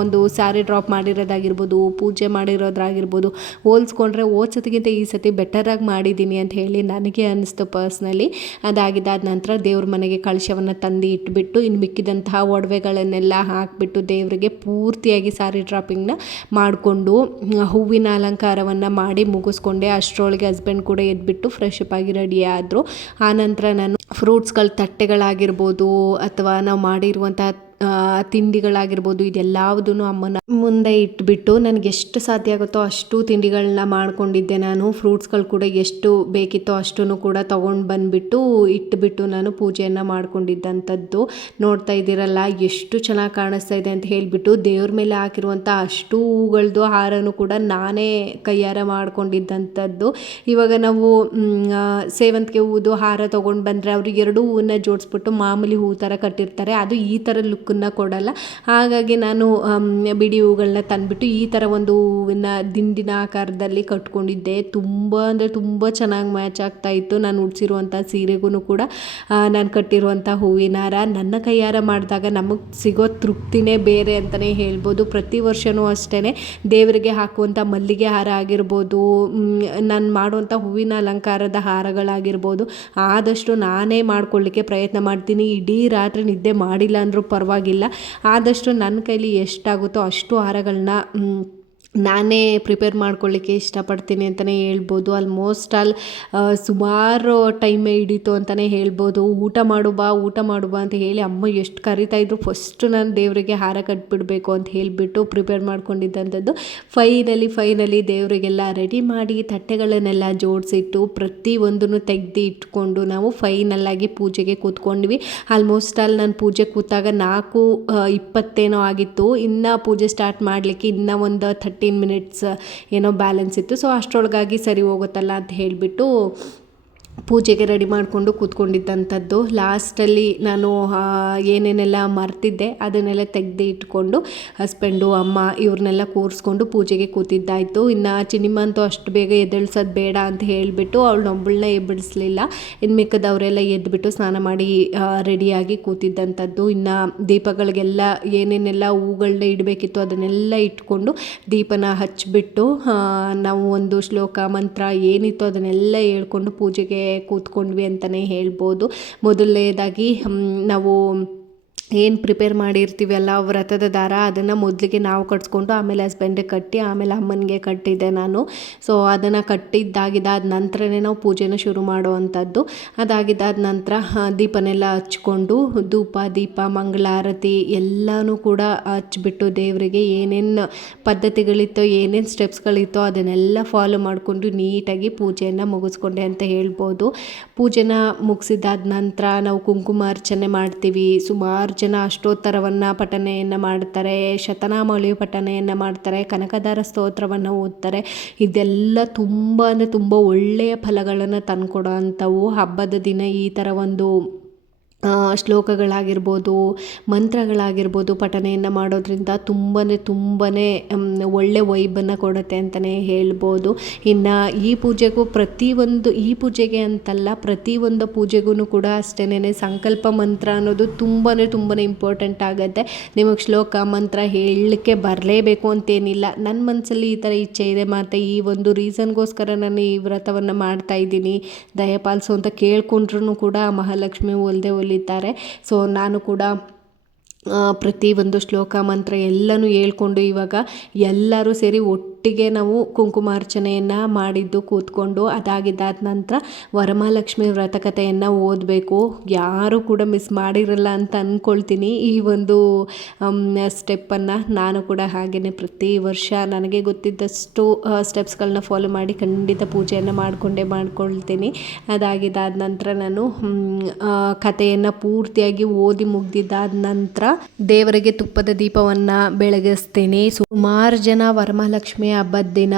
ಒಂದು ಸ್ಯಾರಿ ಡ್ರಾಪ್ ಮಾಡಿರೋದಾಗಿರ್ಬೋದು, ಪೂಜೆ ಮಾಡಿರೋದಾಗಿರ್ಬೋದು ಹೋಲಿಸ್ಕೊಂಡ್ರೆ ಹೋದ ಸತಿಗಿಂತ ಈ ಸತಿ ಬೆಟರಾಗಿ ಮಾಡಿದ್ದೀನಿ ಅಂತ ಹೇಳಿ ನನಗೆ ಅನ್ನಿಸ್ತು ಪರ್ಸ್ನಲಿ. ಅದಾಗಿದ್ದಾದ ನಂತರ ದೇವ್ರ ಮನೆಗೆ ಕಳಶವನ್ನು ತಂದು ಇಟ್ಬಿಟ್ಟು ಇನ್ನು ಮಿಕ್ಕಿದಂತಹ ಒಡವೆಗಳನ್ನೆಲ್ಲ ಹಾಕಿಬಿಟ್ಟು ದೇವರಿಗೆ ಪೂರ್ತಿಯಾಗಿ ಸ್ಯಾರಿ ಡ್ರಾಪಿಂಗ್ನ ಮಾಡಿಕೊಂಡು ಹೂವಿನ ಅಲಂಕಾರವನ್ನು ಮಾಡಿ ಮುಗಿಸ್ಕೊಂಡೆ. ಅಷ್ಟರೊಳಗೆ ಹಸ್ಬೆಂಡ್ ಕೂಡ ಎದ್ಬಿಟ್ಟು ಫ್ರೆಶ್ ಅಪ್ ಆಗಿ ರೆಡಿ ಆದರು. ಆನಂತರ ನಾನು ಫ್ರೂಟ್ಸ್ಗಳ ತಟ್ಟೆಗಳಾಗಿರ್ಬೋದು ಅಥವಾ ನಾವು ಮಾಡಿರುವಂಥ ತಿಂಡಿಗಳಾಗಿರ್ಬೋದು ಇದೆಲ್ಲದನ್ನು ಅಮ್ಮನ ಮುಂದೆ ಇಟ್ಬಿಟ್ಟು ನನಗೆ ಎಷ್ಟು ಸಾಧ್ಯ ಆಗುತ್ತೋ ಅಷ್ಟು ತಿಂಡಿಗಳನ್ನ ಮಾಡ್ಕೊಂಡಿದ್ದೆ. ನಾನು ಫ್ರೂಟ್ಸ್ಗಳು ಕೂಡ ಎಷ್ಟು ಬೇಕಿತ್ತೋ ಅಷ್ಟನ್ನು ಕೂಡ ತೊಗೊಂಡು ಬಂದುಬಿಟ್ಟು ಇಟ್ಬಿಟ್ಟು ನಾನು ಪೂಜೆಯನ್ನು ಮಾಡ್ಕೊಂಡಿದ್ದಂಥದ್ದು. ನೋಡ್ತಾ ಇದ್ದೀರಲ್ಲ ಎಷ್ಟು ಚೆನ್ನಾಗಿ ಕಾಣಿಸ್ತಾ ಇದೆ ಅಂತ ಹೇಳಿಬಿಟ್ಟು ದೇವ್ರ ಮೇಲೆ ಹಾಕಿರುವಂಥ ಅಷ್ಟು ಹೂಗಳದ್ದು ಹಾರನೂ ಕೂಡ ನಾನೇ ಕೈಯಾರ ಮಾಡ್ಕೊಂಡಿದ್ದಂಥದ್ದು. ಇವಾಗ ನಾವು ಸೇವಂತಿಗೆ ಹೂದು ಹಾರ ತೊಗೊಂಡು ಬಂದರೆ ಅವ್ರಿಗೆ ಎರಡು ಹೂವನ್ನ ಜೋಡಿಸ್ಬಿಟ್ಟು ಮಾಮೂಲಿ ಹೂ ಥರ ಕಟ್ಟಿರ್ತಾರೆ, ಅದು ಈ ಥರ ಲುಕ್ಕನ್ನು ಕೊಡಲ್ಲ. ಹಾಗಾಗಿ ನಾನು ಬಿಡಿ ಹೂಗಳನ್ನ ತಂದುಬಿಟ್ಟು ಈ ಥರ ಒಂದು ಹೂವಿನ ದಿಂಡಿನ ಆಕಾರದಲ್ಲಿ ಕಟ್ಕೊಂಡಿದ್ದೆ. ತುಂಬ ಅಂದರೆ ತುಂಬ ಚೆನ್ನಾಗಿ ಮ್ಯಾಚ್ ಆಗ್ತಾಯಿತ್ತು ನಾನು ಉಡ್ಸಿರುವಂಥ ಸೀರೆಗೂ ಕೂಡ ನಾನು ಕಟ್ಟಿರುವಂಥ ಹೂವಿನ ಹಾರ. ನನ್ನ ಕೈಯಾರ ಮಾಡಿದಾಗ ನಮಗೆ ಸಿಗೋ ತೃಪ್ತಿನೇ ಬೇರೆ ಅಂತಲೇ ಹೇಳ್ಬೋದು. ಪ್ರತಿ ವರ್ಷವೂ ಅಷ್ಟೇ ದೇವರಿಗೆ ಹಾಕುವಂಥ ಮಲ್ಲಿಗೆ ಹಾರ ಆಗಿರ್ಬೋದು, ನಾನು ಮಾಡುವಂಥ ಹೂವಿನ ಅಲಂಕಾರದ ಹಾರಗಳಾಗಿರ್ಬೋದು ಆದಷ್ಟು ನಾನೇ ಮಾಡ್ಕೊಳ್ಳಿಕ್ಕೆ ಪ್ರಯತ್ನ ಮಾಡ್ತೀನಿ. ಇಡೀ ರಾತ್ರಿ ನಿದ್ದೆ ಮಾಡಿಲ್ಲ ಅಂದರೂ ಪರವಾಗಿಲ್ಲ, ಆದಷ್ಟು ನನ್ನ ಕೈಲಿ ಎಷ್ಟಾಗುತ್ತೋ ಅಷ್ಟು ಹಾರಗಳನ್ನ ನಾನೇ ಪ್ರಿಪೇರ್ ಮಾಡ್ಕೊಳ್ಳಿಕ್ಕೆ ಇಷ್ಟಪಡ್ತೀನಿ ಅಂತಲೇ ಹೇಳ್ಬೋದು. ಆಲ್ಮೋಸ್ಟ್ ಸುಮಾರು ಟೈಮೇ ಹಿಡೀತು ಅಂತಲೇ ಹೇಳ್ಬೋದು. ಊಟ ಮಾಡು ಬಾ ಅಂತ ಹೇಳಿ ಅಮ್ಮ ಎಷ್ಟು ಕರಿತಾಯಿದ್ರು. ಫಸ್ಟು ನಾನು ದೇವರಿಗೆ ಹಾರ ಕಟ್ಬಿಡಬೇಕು ಅಂತ ಹೇಳಿಬಿಟ್ಟು ಪ್ರಿಪೇರ್ ಮಾಡ್ಕೊಂಡಿದ್ದಂಥದ್ದು. ಫೈನಲಿ ದೇವರಿಗೆಲ್ಲ ರೆಡಿ ಮಾಡಿ ತಟ್ಟೆಗಳನ್ನೆಲ್ಲ ಜೋಡಿಸಿಟ್ಟು ಪ್ರತಿಯೊಂದನ್ನು ತೆಗೆದು ಇಟ್ಕೊಂಡು ನಾವು ಫೈನಲ್ಲಾಗಿ ಪೂಜೆಗೆ ಕೂತ್ಕೊಂಡ್ವಿ. ಆಲ್ಮೋಸ್ಟ್ ನಾನು ಪೂಜೆ ಕೂತಾಗ 4:20 ಆಗಿತ್ತು. ಇನ್ನು ಪೂಜೆ ಸ್ಟಾರ್ಟ್ ಮಾಡಲಿಕ್ಕೆ ಇನ್ನೂ ಒಂದು 13 ಮಿನಿಟ್ಸ್ ಏನೋ ಬ್ಯಾಲೆನ್ಸ್ ಇತ್ತು. ಸೊ ಅಷ್ಟರೊಳಗಾಗಿ ಸರಿ ಹೋಗುತ್ತಲ್ಲ ಅಂತ ಹೇಳಿಬಿಟ್ಟು ಪೂಜೆಗೆ ರೆಡಿ ಮಾಡಿಕೊಂಡು ಕೂತ್ಕೊಂಡಿದ್ದಂಥದ್ದು. ಲಾಸ್ಟಲ್ಲಿ ನಾನು ಏನೇನೆಲ್ಲ ಮರ್ತಿದ್ದೆ ಅದನ್ನೆಲ್ಲ ತೆಗೆದು ಇಟ್ಕೊಂಡು ಹಸ್ಬೆಂಡು ಅಮ್ಮ ಇವ್ರನ್ನೆಲ್ಲ ಕೂರಿಸ್ಕೊಂಡು ಪೂಜೆಗೆ ಕೂತಿದ್ದಾಯಿತು. ಇನ್ನು ಚಿನಿಮ ಅಂತೂ ಅಷ್ಟು ಬೇಗ ಎದ್ದೇಳ್ಸೋದು ಬೇಡ ಅಂತ ಹೇಳಿಬಿಟ್ಟು ಅವಳನ್ನೊಬ್ಬಳನ್ನ ಎಬ್ಬಿಡಿಸ್ಲಿಲ್ಲ. ಇನ್ನು ಮಿಕ್ಕದವರೆಲ್ಲ ಎದ್ದುಬಿಟ್ಟು ಸ್ನಾನ ಮಾಡಿ ರೆಡಿಯಾಗಿ ಕೂತಿದ್ದಂಥದ್ದು. ಇನ್ನು ದೀಪಗಳಿಗೆಲ್ಲ ಏನೇನೆಲ್ಲ ಹೂಗಳನ್ನ ಇಡಬೇಕಿತ್ತು ಅದನ್ನೆಲ್ಲ ಇಟ್ಕೊಂಡು ದೀಪನ ಹಚ್ಚಿಬಿಟ್ಟು ನಾವು ಒಂದು ಶ್ಲೋಕ ಮಂತ್ರ ಏನಿತ್ತು ಅದನ್ನೆಲ್ಲ ಹೇಳ್ಕೊಂಡು ಪೂಜೆಗೆ ಕೂತ್ಕೊಂಡ್ವಿ ಅಂತಲೇ ಹೇಳ್ಬೋದು. ಮೊದಲನೇದಾಗಿ ನಾವು ಏನು ಪ್ರಿಪೇರ್ ಮಾಡಿರ್ತೀವಲ್ಲ ವ್ರತದ ದಾರ ಅದನ್ನು ಮೊದಲಿಗೆ ನಾವು ಕಟ್ಸ್ಕೊಂಡು ಆಮೇಲೆ ಹಸ್ಬೆಂಡಿಗೆ ಕಟ್ಟಿ ಆಮೇಲೆ ಅಮ್ಮನಿಗೆ ಕಟ್ಟಿದ್ದೆ ನಾನು. ಸೊ ಅದನ್ನು ಕಟ್ಟಿದ್ದಾಗಿದ್ದಾದ ನಂತರನೇ ನಾವು ಪೂಜೆನ ಶುರು ಮಾಡುವಂಥದ್ದು. ಅದಾಗಿದ್ದಾದ ನಂತರ ದೀಪನೆಲ್ಲ ಹಚ್ಕೊಂಡು ಧೂಪ ದೀಪ ಮಂಗಳಾರತಿ ಎಲ್ಲನೂ ಕೂಡ ಹಚ್ಬಿಟ್ಟು ದೇವರಿಗೆ ಏನೇನು ಪದ್ಧತಿಗಳಿತ್ತೋ ಏನೇನು ಸ್ಟೆಪ್ಸ್ಗಳಿತ್ತೋ ಅದನ್ನೆಲ್ಲ ಫಾಲೋ ಮಾಡಿಕೊಂಡು ನೀಟಾಗಿ ಪೂಜೆಯನ್ನು ಮುಗಿಸ್ಕೊಂಡೆ ಅಂತ ಹೇಳ್ಬೋದು. ಪೂಜೆನ ಮುಗಿಸಿದಾದ ನಂತರ ನಾವು ಕುಂಕುಮಾರ್ಚನೆ ಮಾಡ್ತೀವಿ. ಸುಮಾರು ಜನ ಅಷ್ಟೋತ್ತರವನ್ನು ಪಠಣೆಯನ್ನು ಮಾಡ್ತಾರೆ, ಶತನಾಮಾವಳಿ ಪಠಣೆಯನ್ನು ಮಾಡ್ತಾರೆ, ಕನಕದಾರ ಸ್ತೋತ್ರವನ್ನು ಓದ್ತಾರೆ. ಇದೆಲ್ಲ ತುಂಬ ಒಳ್ಳೆಯ ಫಲಗಳನ್ನು ತಂದುಕೊಡೋ ಅಂಥವು. ಹಬ್ಬದ ದಿನ ಈ ಥರ ಒಂದು ಶ್ಲೋಕಗಳಾಗಿರ್ಬೋದು ಮಂತ್ರಗಳಾಗಿರ್ಬೋದು ಪಠಣೆಯನ್ನು ಮಾಡೋದ್ರಿಂದ ತುಂಬಾ ಒಳ್ಳೆ ವೈಬನ್ನು ಕೊಡುತ್ತೆ ಅಂತಲೇ ಹೇಳ್ಬೋದು. ಇನ್ನು ಈ ಪೂಜೆಗೂ ಈ ಪೂಜೆಗೆ ಅಂತಲ್ಲ ಪ್ರತಿಯೊಂದು ಪೂಜೆಗೂ ಕೂಡ ಅಷ್ಟೇನೆ ಸಂಕಲ್ಪ ಮಂತ್ರ ಅನ್ನೋದು ತುಂಬಾ ಇಂಪಾರ್ಟೆಂಟ್ ಆಗುತ್ತೆ. ನಿಮಗೆ ಶ್ಲೋಕ ಮಂತ್ರ ಹೇಳಲಿಕ್ಕೆ ಬರಲೇಬೇಕು ಅಂತೇನಿಲ್ಲ. ನನ್ನ ಮನಸ್ಸಲ್ಲಿ ಈ ಥರ ಇಚ್ಛೆ ಇದೆ ಮತ್ತು ಈ ಒಂದು ರೀಸನ್ಗೋಸ್ಕರ ನಾನು ಈ ವ್ರತವನ್ನು ಮಾಡ್ತಾಯಿದ್ದೀನಿ ದಯಪಾಲಿಸು ಅಂತ ಕೇಳ್ಕೊಂಡ್ರೂ ಕೂಡ ಮಹಾಲಕ್ಷ್ಮಿ ಒಲಿತಾರೆ. ಸೊ ನಾನು ಕೂಡ ಪ್ರತಿಯೊಂದು ಶ್ಲೋಕ ಮಂತ್ರ ಎಲ್ಲನೂ ಹೇಳ್ಕೊಂಡು ಇವಾಗ ಎಲ್ಲರೂ ಸೇರಿ ಒಟ್ಟಿಗೆ ನಾವು ಕುಂಕುಮಾರ್ಚನೆಯನ್ನು ಮಾಡಿದ್ದು ಕೂತ್ಕೊಂಡು ಅದಾಗಿದ್ದಾದ ನಂತರ ವರಮಹಾಲಕ್ಷ್ಮಿ ವ್ರತಕಥೆಯನ್ನು ಓದಬೇಕು. ಯಾರೂ ಕೂಡ ಮಿಸ್ ಮಾಡಿರಲ್ಲ ಅಂತ ಅಂದ್ಕೊಳ್ತೀನಿ. ಈ ಒಂದು ಸ್ಟೆಪ್ಪನ್ನು ನಾನು ಕೂಡ ಹಾಗೆಯೇ ಪ್ರತಿ ವರ್ಷ ನನಗೆ ಗೊತ್ತಿದ್ದಷ್ಟು ಸ್ಟೆಪ್ಸ್ಗಳನ್ನ ಫಾಲೋ ಮಾಡಿ ಖಂಡಿತ ಪೂಜೆಯನ್ನು ಮಾಡ್ಕೊಳ್ತೀನಿ. ಅದಾಗಿದ್ದಾದ ನಂತರ ನಾನು ಕಥೆಯನ್ನು ಪೂರ್ತಿಯಾಗಿ ಓದಿ ಮುಗ್ದಿದ್ದಾದ ನಂತರ ದೇವರಿಗೆ ತುಪ್ಪದ ದೀಪವನ್ನು ಬೆಳಗಿಸ್ತೀನಿ. ಸುಮಾರು ಜನ ವರಮಹಾಲಕ್ಷ್ಮಿ ಹಬ್ಬದ ದಿನ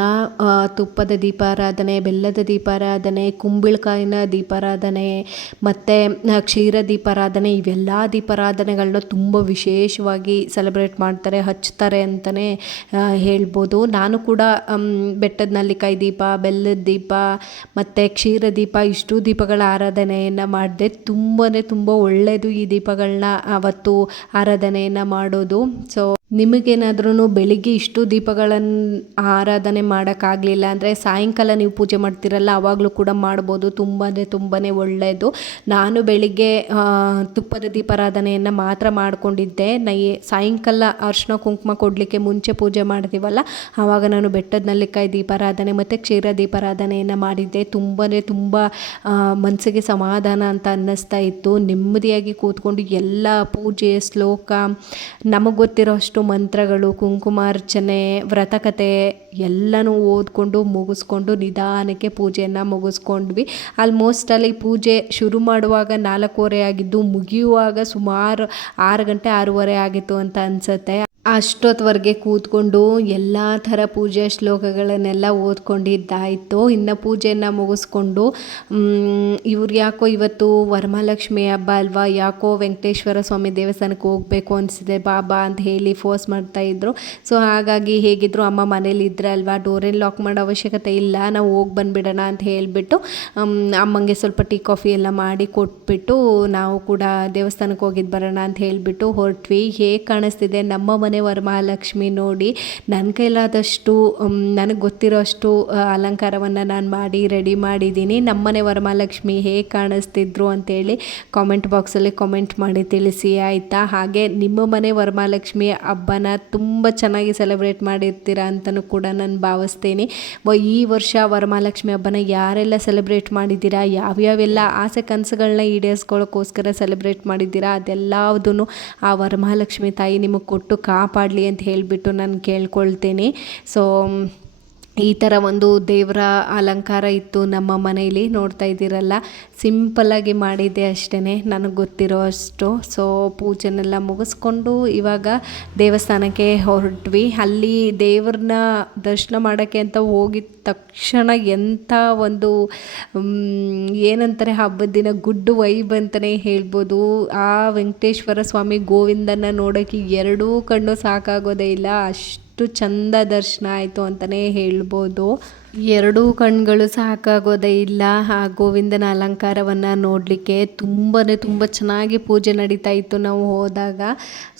ತುಪ್ಪದ ದೀಪಾರಾಧನೆ, ಬೆಲ್ಲದ ದೀಪಾರಾಧನೆ, ಕುಂಬಳಕಾಯಿನ ದೀಪಾರಾಧನೆ ಮತ್ತು ಕ್ಷೀರ ದೀಪಾರಾಧನೆ ಇವೆಲ್ಲ ದೀಪಾರಾಧನೆಗಳನ್ನ ತುಂಬ ವಿಶೇಷವಾಗಿ ಸೆಲೆಬ್ರೇಟ್ ಮಾಡ್ತಾರೆ, ಹಚ್ತಾರೆ ಅಂತಲೇ ಹೇಳ್ಬೋದು. ನಾನು ಕೂಡ ಬೆಟ್ಟದ ನಲ್ಲಿಕಾಯಿ ದೀಪ, ಬೆಲ್ಲದ ದೀಪ ಮತ್ತು ಕ್ಷೀರ ದೀಪ ಇಷ್ಟು ದೀಪಗಳ ಆರಾಧನೆಯನ್ನು ಮಾಡಿದೆ. ತುಂಬ ಒಳ್ಳೆಯದು ಈ ದೀಪಗಳನ್ನ ಅವತ್ತು ಆರಾಧನೆಯನ್ನು ಮಾಡೋದು. ಸೊ ನಿಮಗೇನಾದ್ರೂ ಬೆಳಿಗ್ಗೆ ಇಷ್ಟು ದೀಪಗಳನ್ನು ಆರಾಧನೆ ಮಾಡೋಕ್ಕಾಗಲಿಲ್ಲ ಅಂದರೆ ಸಾಯಂಕಾಲ ನೀವು ಪೂಜೆ ಮಾಡ್ತೀರಲ್ಲ ಆವಾಗಲೂ ಕೂಡ ಮಾಡ್ಬೋದು. ತುಂಬಾ ಒಳ್ಳೆಯದು. ನಾನು ಬೆಳಿಗ್ಗೆ ತುಪ್ಪದ ದೀಪಾರಾಧನೆಯನ್ನು ಮಾತ್ರ ಮಾಡ್ಕೊಂಡಿದ್ದೆ. ಸಾಯಂಕಾಲ ಅರ್ಶಿನ ಕುಂಕುಮ ಕೊಡಲಿಕ್ಕೆ ಮುಂಚೆ ಪೂಜೆ ಮಾಡ್ತೀವಲ್ಲ ಆವಾಗ ನಾನು ಬೆಟ್ಟದ ನಲ್ಲಿಕಾಯಿ ದೀಪಾರಾಧನೆ ಮತ್ತು ಕ್ಷೀರ ದೀಪಾರಾಧನೆಯನ್ನು ಮಾಡಿದ್ದೆ. ತುಂಬ ಮನಸ್ಸಿಗೆ ಸಮಾಧಾನ ಅಂತ ಅನ್ನಿಸ್ತಾ ಇತ್ತು. ನೆಮ್ಮದಿಯಾಗಿ ಕೂತ್ಕೊಂಡು ಎಲ್ಲ ಪೂಜೆ ಶ್ಲೋಕ ನಮಗೆ ಗೊತ್ತಿರೋ ಅಷ್ಟು ಮಂತ್ರಗಳು ಕುಂಕುಮಾರ್ಚನೆ ವ್ರತಕಥೆ ಎಲ್ಲನೂ ಓದ್ಕೊಂಡು ಮುಗಿಸ್ಕೊಂಡು ನಿಧಾನಕ್ಕೆ ಪೂಜೆಯನ್ನು ಮುಗಿಸ್ಕೊಂಡ್ವಿ. ಆಲ್ಮೋಸ್ಟ್ ಅಲ್ಲಿ ಪೂಜೆ ಶುರು ಮಾಡುವಾಗ 4:15 ಆಗಿದ್ದು ಮುಗಿಯುವಾಗ ಸುಮಾರು 6 ಗಂಟೆ 6:30 ಆಗಿತ್ತು ಅಂತ ಅನಿಸುತ್ತೆ. ಅಷ್ಟೊತ್ತವರೆಗೆ ಕೂತ್ಕೊಂಡು ಎಲ್ಲ ಥರ ಪೂಜೆ ಶ್ಲೋಕಗಳನ್ನೆಲ್ಲ ಓದ್ಕೊಂಡಿದ್ದಾಯಿತು. ಇನ್ನು ಪೂಜೆಯನ್ನು ಮುಗಿಸ್ಕೊಂಡು ಇವ್ರು ಯಾಕೋ ಇವತ್ತು ವರಮಹಾಲಕ್ಷ್ಮಿ ಹಬ್ಬ ಅಲ್ವಾ, ಯಾಕೋ ವೆಂಕಟೇಶ್ವರ ಸ್ವಾಮಿ ದೇವಸ್ಥಾನಕ್ಕೆ ಹೋಗಬೇಕು ಅನಿಸಿದೆ ಬಾಬಾ ಅಂತ ಹೇಳಿ ಫೋರ್ಸ್ ಮಾಡ್ತಾಯಿದ್ರು. ಸೊ ಹಾಗಾಗಿ ಹೇಗಿದ್ರು ಅಮ್ಮ ಮನೇಲಿ ಇದ್ರೆ ಅಲ್ವಾ, ಡೋರೇನು ಲಾಕ್ ಮಾಡೋ ಅವಶ್ಯಕತೆ ಇಲ್ಲ, ನಾವು ಹೋಗಿ ಬಂದುಬಿಡೋಣ ಅಂತ ಹೇಳಿಬಿಟ್ಟು ಅಮ್ಮಂಗೆ ಸ್ವಲ್ಪ ಟೀ ಕಾಫಿ ಎಲ್ಲ ಮಾಡಿ ಕೊಟ್ಬಿಟ್ಟು ನಾವು ಕೂಡ ದೇವಸ್ಥಾನಕ್ಕೆ ಹೋಗಿದ್ದು ಬರೋಣ ಅಂತ ಹೇಳಿಬಿಟ್ಟು ಹೊರಟ್ವಿ. ಹೇಗೆ ಕಾಣಿಸ್ತಿದೆ ನಮ್ಮ ಮನೆ ನಮ್ಮನೆ ವರಮಹಾಲಕ್ಷ್ಮಿ ನೋಡಿ ನನ್ನ ಕೈಲಾದಷ್ಟು ನನಗೆ ಗೊತ್ತಿರೋ ಅಷ್ಟು ಅಲಂಕಾರವನ್ನು ನಾನು ಮಾಡಿ ರೆಡಿ ಮಾಡಿದ್ದೀನಿ. ನಮ್ಮನೆ ವರಮಹಾಲಕ್ಷ್ಮಿ ಹೇಗೆ ಕಾಣಿಸ್ತಿದ್ರು ಅಂತೇಳಿ ಕಾಮೆಂಟ್ ಬಾಕ್ಸಲ್ಲಿ ಕಾಮೆಂಟ್ ಮಾಡಿ ತಿಳಿಸಿ ಆಯಿತಾ. ಹಾಗೆ ನಿಮ್ಮ ಮನೆ ವರಮಹಾಲಕ್ಷ್ಮಿ ಹಬ್ಬನ ತುಂಬ ಚೆನ್ನಾಗಿ ಸೆಲೆಬ್ರೇಟ್ ಮಾಡಿರ್ತೀರ ಅಂತಲೂ ಕೂಡ ನಾನು ಭಾವಿಸ್ತೀನಿ. ಈ ವರ್ಷ ವರಮಹಾಲಕ್ಷ್ಮಿ ಹಬ್ಬನ ಯಾರೆಲ್ಲ ಸೆಲೆಬ್ರೇಟ್ ಮಾಡಿದ್ದೀರಾ, ಯಾವ್ಯಾವೆಲ್ಲ ಆಸೆ ಕನಸುಗಳನ್ನ ಈಡೇರಿಸ್ಕೊಳ್ಳೋಕ್ಕೋಸ್ಕರ ಸೆಲೆಬ್ರೇಟ್ ಮಾಡಿದ್ದೀರಾ, ಅದೆಲ್ಲದೂ ಆ ವರಮಹಾಲಕ್ಷ್ಮಿ ತಾಯಿ ನಿಮಗೆ ಕೊಟ್ಟು ಕಾಪಾಡಲಿ ಅಂತ ಹೇಳಿಬಿಟ್ಟು ನಾನು ಕೇಳ್ಕೊಳ್ತೀನಿ. ಸೊ ಈ ಥರ ಒಂದು ದೇವರ ಅಲಂಕಾರ ಇತ್ತು ನಮ್ಮ ಮನೆಯಲ್ಲಿ. ನೋಡ್ತಾ ಇದ್ದೀರಲ್ಲ, ಸಿಂಪಲ್ಲಾಗಿ ಮಾಡಿದ್ದೆ ಅಷ್ಟೇ ನನಗೆ ಗೊತ್ತಿರೋ ಅಷ್ಟು. ಸೊ ಪೂಜೆನೆಲ್ಲ ಮುಗಿಸ್ಕೊಂಡು ಇವಾಗ ದೇವಸ್ಥಾನಕ್ಕೆ ಹೊರಟ್ವಿ. ಅಲ್ಲಿ ದೇವ್ರನ್ನ ದರ್ಶನ ಮಾಡೋಕ್ಕೆ ಅಂತ ಹೋಗಿದ ತಕ್ಷಣ ಎಂಥ ಒಂದು ಏನಂತಾರೆ ಹಬ್ಬದ ದಿನ ಗುಡ್ ವೈಬ್ ಅಂತಲೇ ಹೇಳ್ಬೋದು. ಆ ವೆಂಕಟೇಶ್ವರ ಸ್ವಾಮಿ ಗೋವಿಂದನ ನೋಡೋಕ್ಕೆ ಎರಡೂ ಕಣ್ಣು ಸಾಕಾಗೋದೇ ಇಲ್ಲ, ಅಷ್ಟು ಚಂದ ದರ್ಶನ ಆಯಿತು ಅಂತಲೇ ಹೇಳ್ಬೋದು. ಎರಡೂ ಕಣ್ಗಳು ಸಾಕಾಗೋದೇ ಇಲ್ಲ ಆ ಗೋವಿಂದನ ಅಲಂಕಾರವನ್ನು ನೋಡಲಿಕ್ಕೆ. ತುಂಬ ಚೆನ್ನಾಗಿ ಪೂಜೆ ನಡೀತಾ ಇತ್ತು ನಾವು ಹೋದಾಗ.